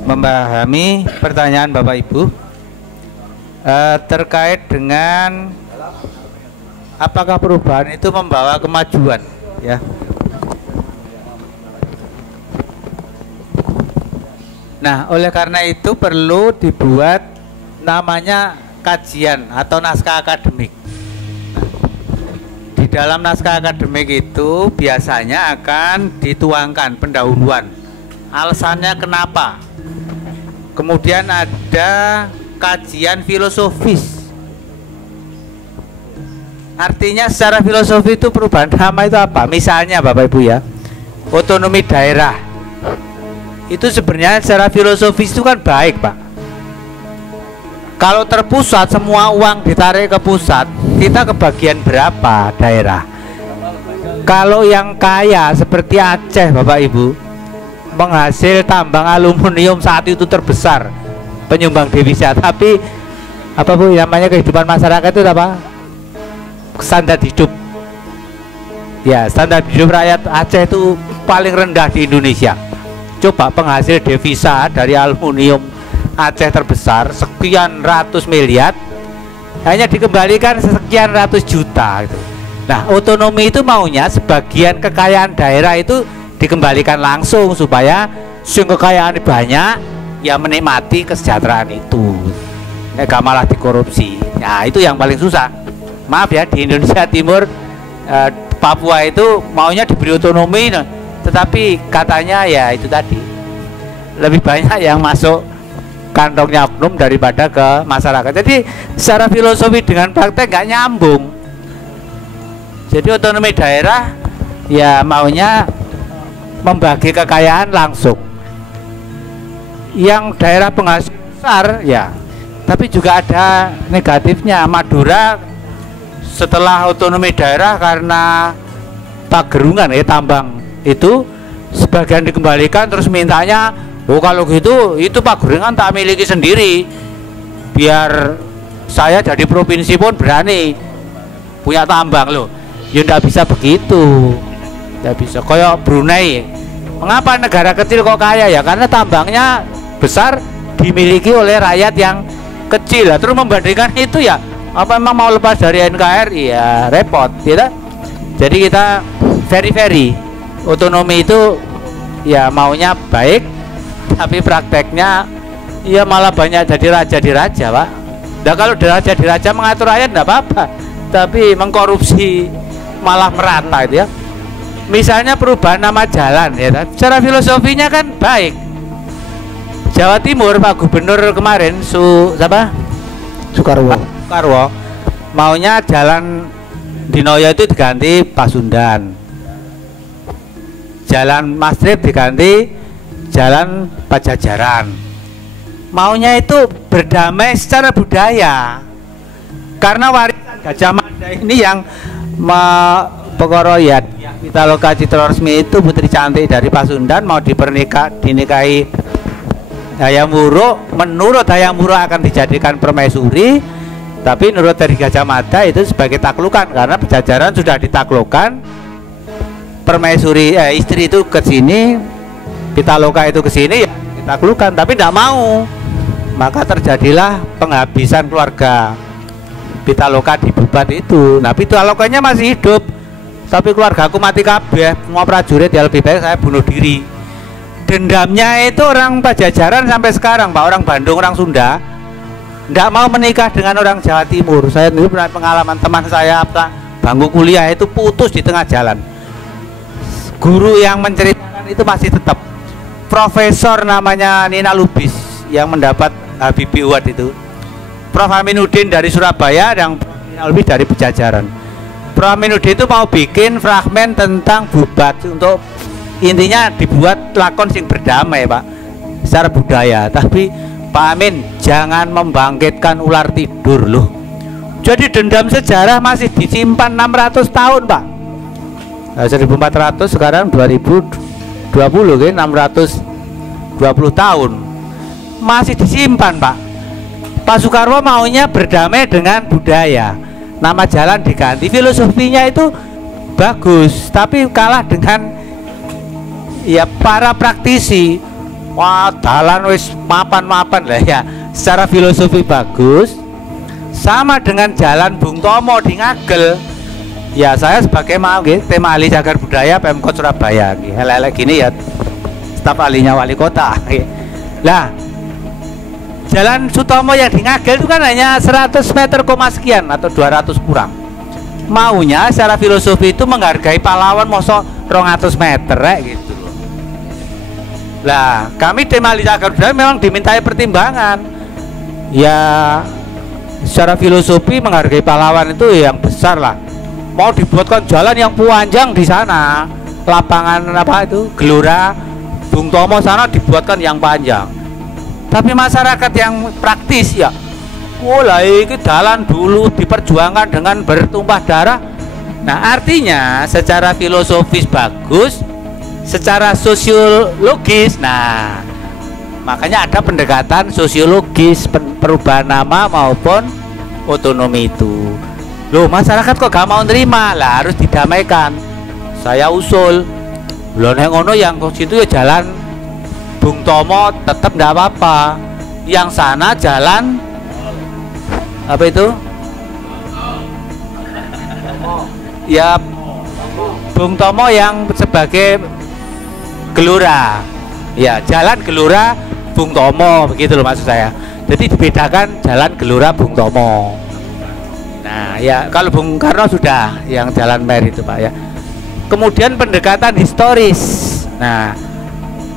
memahami pertanyaan Bapak Ibu terkait dengan apakah perubahan itu membawa kemajuan, ya. Nah, oleh karena itu perlu dibuat namanya kajian atau naskah akademik. Di dalam naskah akademik itu biasanya akan dituangkan pendahuluan, alasannya kenapa. Kemudian ada kajian filosofis. Artinya secara filosofi itu perubahan nama itu apa? Misalnya Bapak Ibu ya, otonomi daerah itu sebenarnya secara filosofis itu kan baik Pak. Kalau terpusat semua uang ditarik ke pusat, kita kebagian berapa daerah? Kalau yang kaya seperti Aceh Bapak Ibu, menghasil tambang aluminium saat itu terbesar penyumbang devisa, tapi apa Bu namanya kehidupan masyarakat itu apa? Standar hidup. Ya, standar hidup rakyat Aceh itu paling rendah di Indonesia. Coba penghasil devisa dari aluminium Aceh terbesar sekian ratus miliar hanya dikembalikan sekian ratus juta gitu. Nah, otonomi itu maunya sebagian kekayaan daerah itu dikembalikan langsung supaya sing kekayaan banyak ya menikmati kesejahteraan itu. Nggak malah dikorupsi. Nah, itu yang paling susah. Maaf ya, di Indonesia Timur Papua itu maunya diberi otonomi, tetapi katanya ya itu tadi lebih banyak yang masuk kantongnya oknum daripada ke masyarakat. Jadi secara filosofi dengan praktek nggak nyambung. Jadi otonomi daerah ya maunya membagi kekayaan langsung. Yang daerah penghasil besar ya, tapi juga ada negatifnya. Madura setelah otonomi daerah karena pagerungan ya tambang itu sebagian dikembalikan, terus mintanya, oh kalau gitu itu pagerungan tak miliki sendiri, biar saya jadi provinsi pun berani punya tambang loh. Ya nggak bisa begitu, nggak bisa. Kayak Brunei, mengapa negara kecil kok kaya ya? Karena tambangnya besar dimiliki oleh rakyat yang kecil. Terus membandingkan itu ya, apa emang mau lepas dari NKRI ya repot, tidak? Jadi kita very otonomi itu ya maunya baik, tapi prakteknya ya malah banyak jadi raja di raja Pak. Nah kalau raja di raja mengatur rakyat enggak apa-apa, tapi mengkorupsi malah merata itu ya. Misalnya perubahan nama jalan ya, secara filosofinya kan baik. Jawa Timur Pak Gubernur kemarin Soekarwo maunya jalan Dinoyo itu diganti Pasundan, jalan Mastrip diganti jalan Pajajaran. Maunya itu berdamai secara budaya, karena warisan Gajah Mada ini yang Pekoroyat Pitaloka Citrorosmi itu putri cantik dari Pasundan mau dinikahi Hayam Wuruk. Menurut Hayam Wuruk akan dijadikan permaisuri, tapi menurut dari Gajah Mada itu sebagai taklukan, karena Pajajaran sudah ditaklukkan permaisuri istri itu ke sini, Pitaloka itu ke sini, ya kita keluhkan, tapi tidak mau. Maka terjadilah penghabisan keluarga Pitaloka di Bubat itu. Nah, Pitalokanya masih hidup, tapi keluarga aku mati kabeh, semua prajurit, ya lebih baik saya bunuh diri. Dendamnya itu orang Pajajaran sampai sekarang, Pak, orang Bandung, orang Sunda tidak mau menikah dengan orang Jawa Timur. Saya dulu pernah pengalaman teman saya bangku kuliah itu putus di tengah jalan. Guru yang menceritakan itu masih tetap profesor namanya Nina Lubis yang mendapat Habibie Award itu, Prof Aminuddin dari Surabaya dan Nina Lubis dari Pajajaran. Prof Aminuddin itu mau bikin fragmen tentang Bubat, untuk intinya dibuat lakon sing berdamai, Pak, secara budaya. Tapi Pak Amin jangan membangkitkan ular tidur loh. Jadi dendam sejarah masih disimpan 600 tahun, Pak. Nah, 1400 sekarang 2020 kan 620 tahun masih disimpan, Pak. Pak Soekarno maunya berdamai dengan budaya, nama jalan diganti, filosofinya itu bagus, tapi kalah dengan ya para praktisi. Wah, dalan wis mapan-mapan lah ya, secara filosofi bagus, sama dengan jalan Bung Tomo di Ngagel. Ya saya sebagai tim ahli cagar budaya Pemkot Surabaya, hal-hal gini ya staf ahlinya wali kota. Lah, jalan Sutomo yang di Ngagel itu kan hanya 100 meter sekian atau 200 kurang. Maunya secara filosofi itu menghargai pahlawan mosok 200 meter gitu loh. Lah, kami tim ahli cagar budaya memang dimintai pertimbangan. Ya secara filosofi menghargai pahlawan itu yang besar lah. Mau dibuatkan jalan yang panjang di sana, lapangan apa itu Gelora Bung Tomo sana dibuatkan yang panjang. Tapi masyarakat yang praktis ya, mulai ke jalan dulu diperjuangkan dengan bertumpah darah. Nah, artinya secara filosofis bagus, secara sosiologis, nah makanya ada pendekatan sosiologis perubahan nama maupun otonomi itu. Loh, masyarakat kok gak mau nerima, lah harus didamaikan. Saya usul, loh yang ngono yang ke situ ya jalan Bung Tomo tetap nggak apa-apa, yang sana jalan apa itu? Ya Bung Tomo yang sebagai Gelora, ya jalan Gelora Bung Tomo, begitu loh maksud saya. Jadi dibedakan jalan Gelora Bung Tomo. Nah ya, kalau Bung Karno sudah yang jalan Mer itu, Pak, ya. Kemudian pendekatan historis. Nah,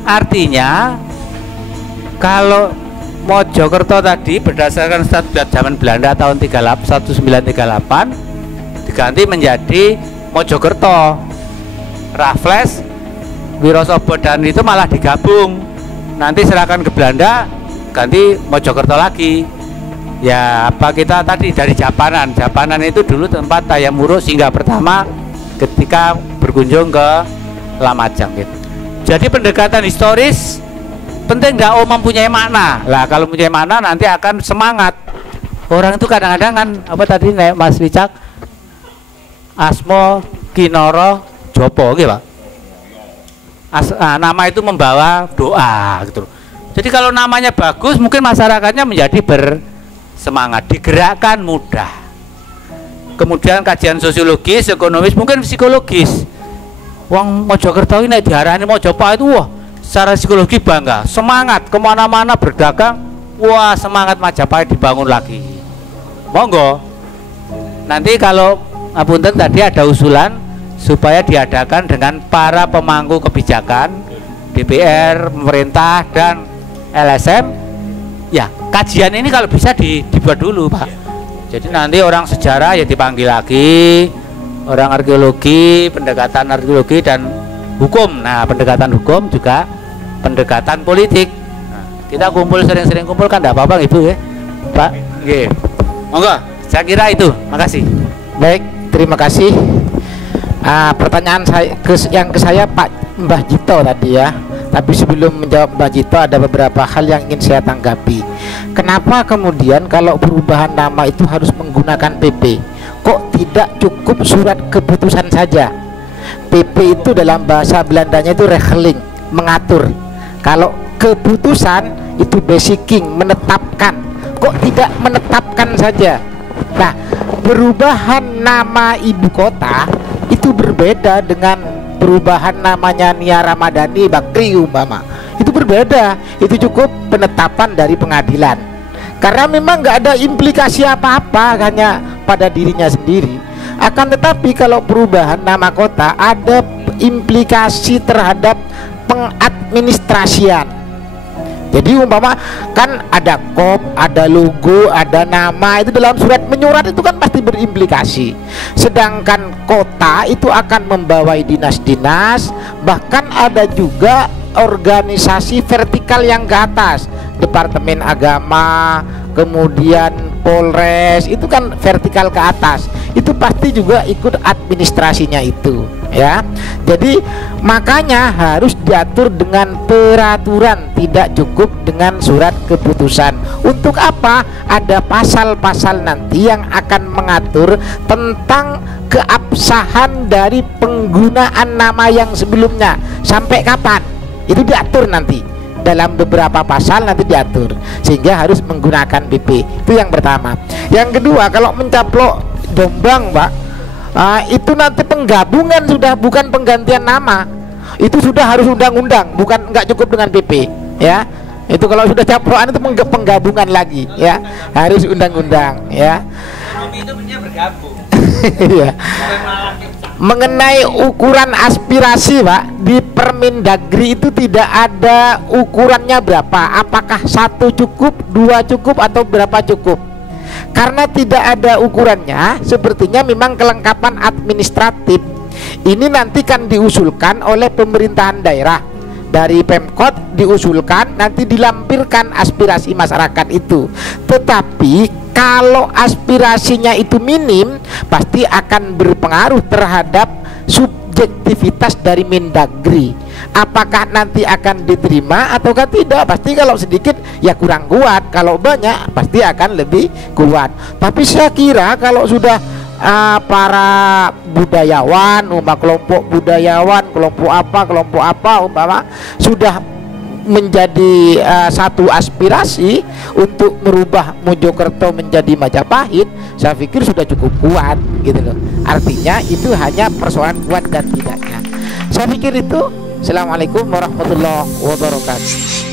artinya kalau Mojokerto tadi berdasarkan statut zaman Belanda tahun 1938 diganti menjadi Mojokerto. Raffles, Wirosobo dan itu malah digabung. Nanti serahkan ke Belanda, ganti Mojokerto lagi. Ya apa kita tadi dari Japanan. Japanan itu dulu tempat Hayam Wuruk singgah pertama ketika berkunjung ke Lamajang gitu. Jadi pendekatan historis penting tidak mempunyai makna. Lah kalau mempunyai makna nanti akan semangat. Orang itu kadang-kadang kan apa tadi Mas Wicak, Asmo Kinoro Jopo gitu, Pak. Nama itu membawa doa gitu. Jadi kalau namanya bagus mungkin masyarakatnya menjadi bersemangat, digerakkan mudah. Kemudian kajian sosiologis, ekonomis, mungkin psikologis. Wong Mojokerto ini diarani Mojopahit, wah secara psikologi bangga, semangat kemana-mana berdagang, wah semangat Majapahit dibangun lagi. Monggo. Nanti kalau apunten tadi ada usulan supaya diadakan dengan para pemangku kebijakan DPR, pemerintah dan LSM. Ya, kajian ini kalau bisa dibuat dulu, Pak. Jadi nanti orang sejarah ya dipanggil lagi, orang arkeologi, pendekatan arkeologi dan hukum. Nah, pendekatan hukum juga pendekatan politik. Nah, kita kumpul sering-sering kumpul kan enggak apa-apa, Ibu ya. Pak, nggih. Monggo, saya kira itu. Makasih. Baik, terima kasih. Pertanyaan saya ke saya Pak Mbah Jito tadi ya. Tapi sebelum menjawab Mbah Jito ada beberapa hal yang ingin saya tanggapi. Kenapa kemudian kalau perubahan nama itu harus menggunakan PP? Kok tidak cukup surat keputusan saja? PP itu dalam bahasa Belandanya itu regeling, mengatur. Kalau keputusan itu basiking, menetapkan. Kok tidak menetapkan saja? Nah, perubahan nama ibu kota itu berbeda dengan perubahan namanya Nia Ramadhani Bakri umpama. Itu berbeda. Itu cukup penetapan dari pengadilan. Karena memang nggak ada implikasi apa-apa, hanya pada dirinya sendiri. Akan tetapi kalau perubahan nama kota ada implikasi terhadap pengadministrasian. Jadi umpama kan ada kop, ada logo, ada nama, itu dalam surat menyurat itu kan pasti berimplikasi. Sedangkan kota itu akan membawai dinas-dinas, bahkan ada juga organisasi vertikal yang ke atas, Departemen Agama, kemudian Polres, itu kan vertikal ke atas. Itu pasti juga ikut administrasinya itu, ya. Jadi makanya harus diatur dengan peraturan, tidak cukup dengan surat keputusan. Untuk apa? Ada pasal-pasal nanti yang akan mengatur tentang keabsahan dari penggunaan nama yang sebelumnya sampai kapan. Itu diatur nanti dalam beberapa pasal, nanti diatur, sehingga harus menggunakan PP. Itu yang pertama. Yang kedua, kalau mencaplok Jombang, Pak, itu nanti penggabungan sudah, bukan penggantian nama. Itu sudah harus undang-undang, bukan, nggak cukup dengan PP, ya. Itu kalau sudah caplokan itu penggabungan lagi, ya, harus undang-undang, ya. Itu bergabung. Ya. Mengenai ukuran aspirasi, Pak, di Permendagri itu tidak ada ukurannya berapa. Apakah 1 cukup, 2 cukup, atau berapa cukup? Karena tidak ada ukurannya, sepertinya memang kelengkapan administratif ini nanti kan diusulkan oleh pemerintahan daerah. Dari Pemkot diusulkan, nanti dilampirkan aspirasi masyarakat itu. Tetapi kalau aspirasinya itu minim, pasti akan berpengaruh terhadap subjektivitas dari Mendagri. Apakah nanti akan diterima ataukah tidak? Pasti kalau sedikit ya kurang kuat, kalau banyak pasti akan lebih kuat. Tapi saya kira kalau sudah para budayawan, kelompok budayawan, kelompok apa umpama sudah menjadi satu aspirasi untuk merubah Mojokerto menjadi Majapahit, saya pikir sudah cukup kuat gitu loh. Artinya itu hanya persoalan kuat dan tidaknya. Saya pikir itu. Assalamualaikum warahmatullahi wabarakatuh.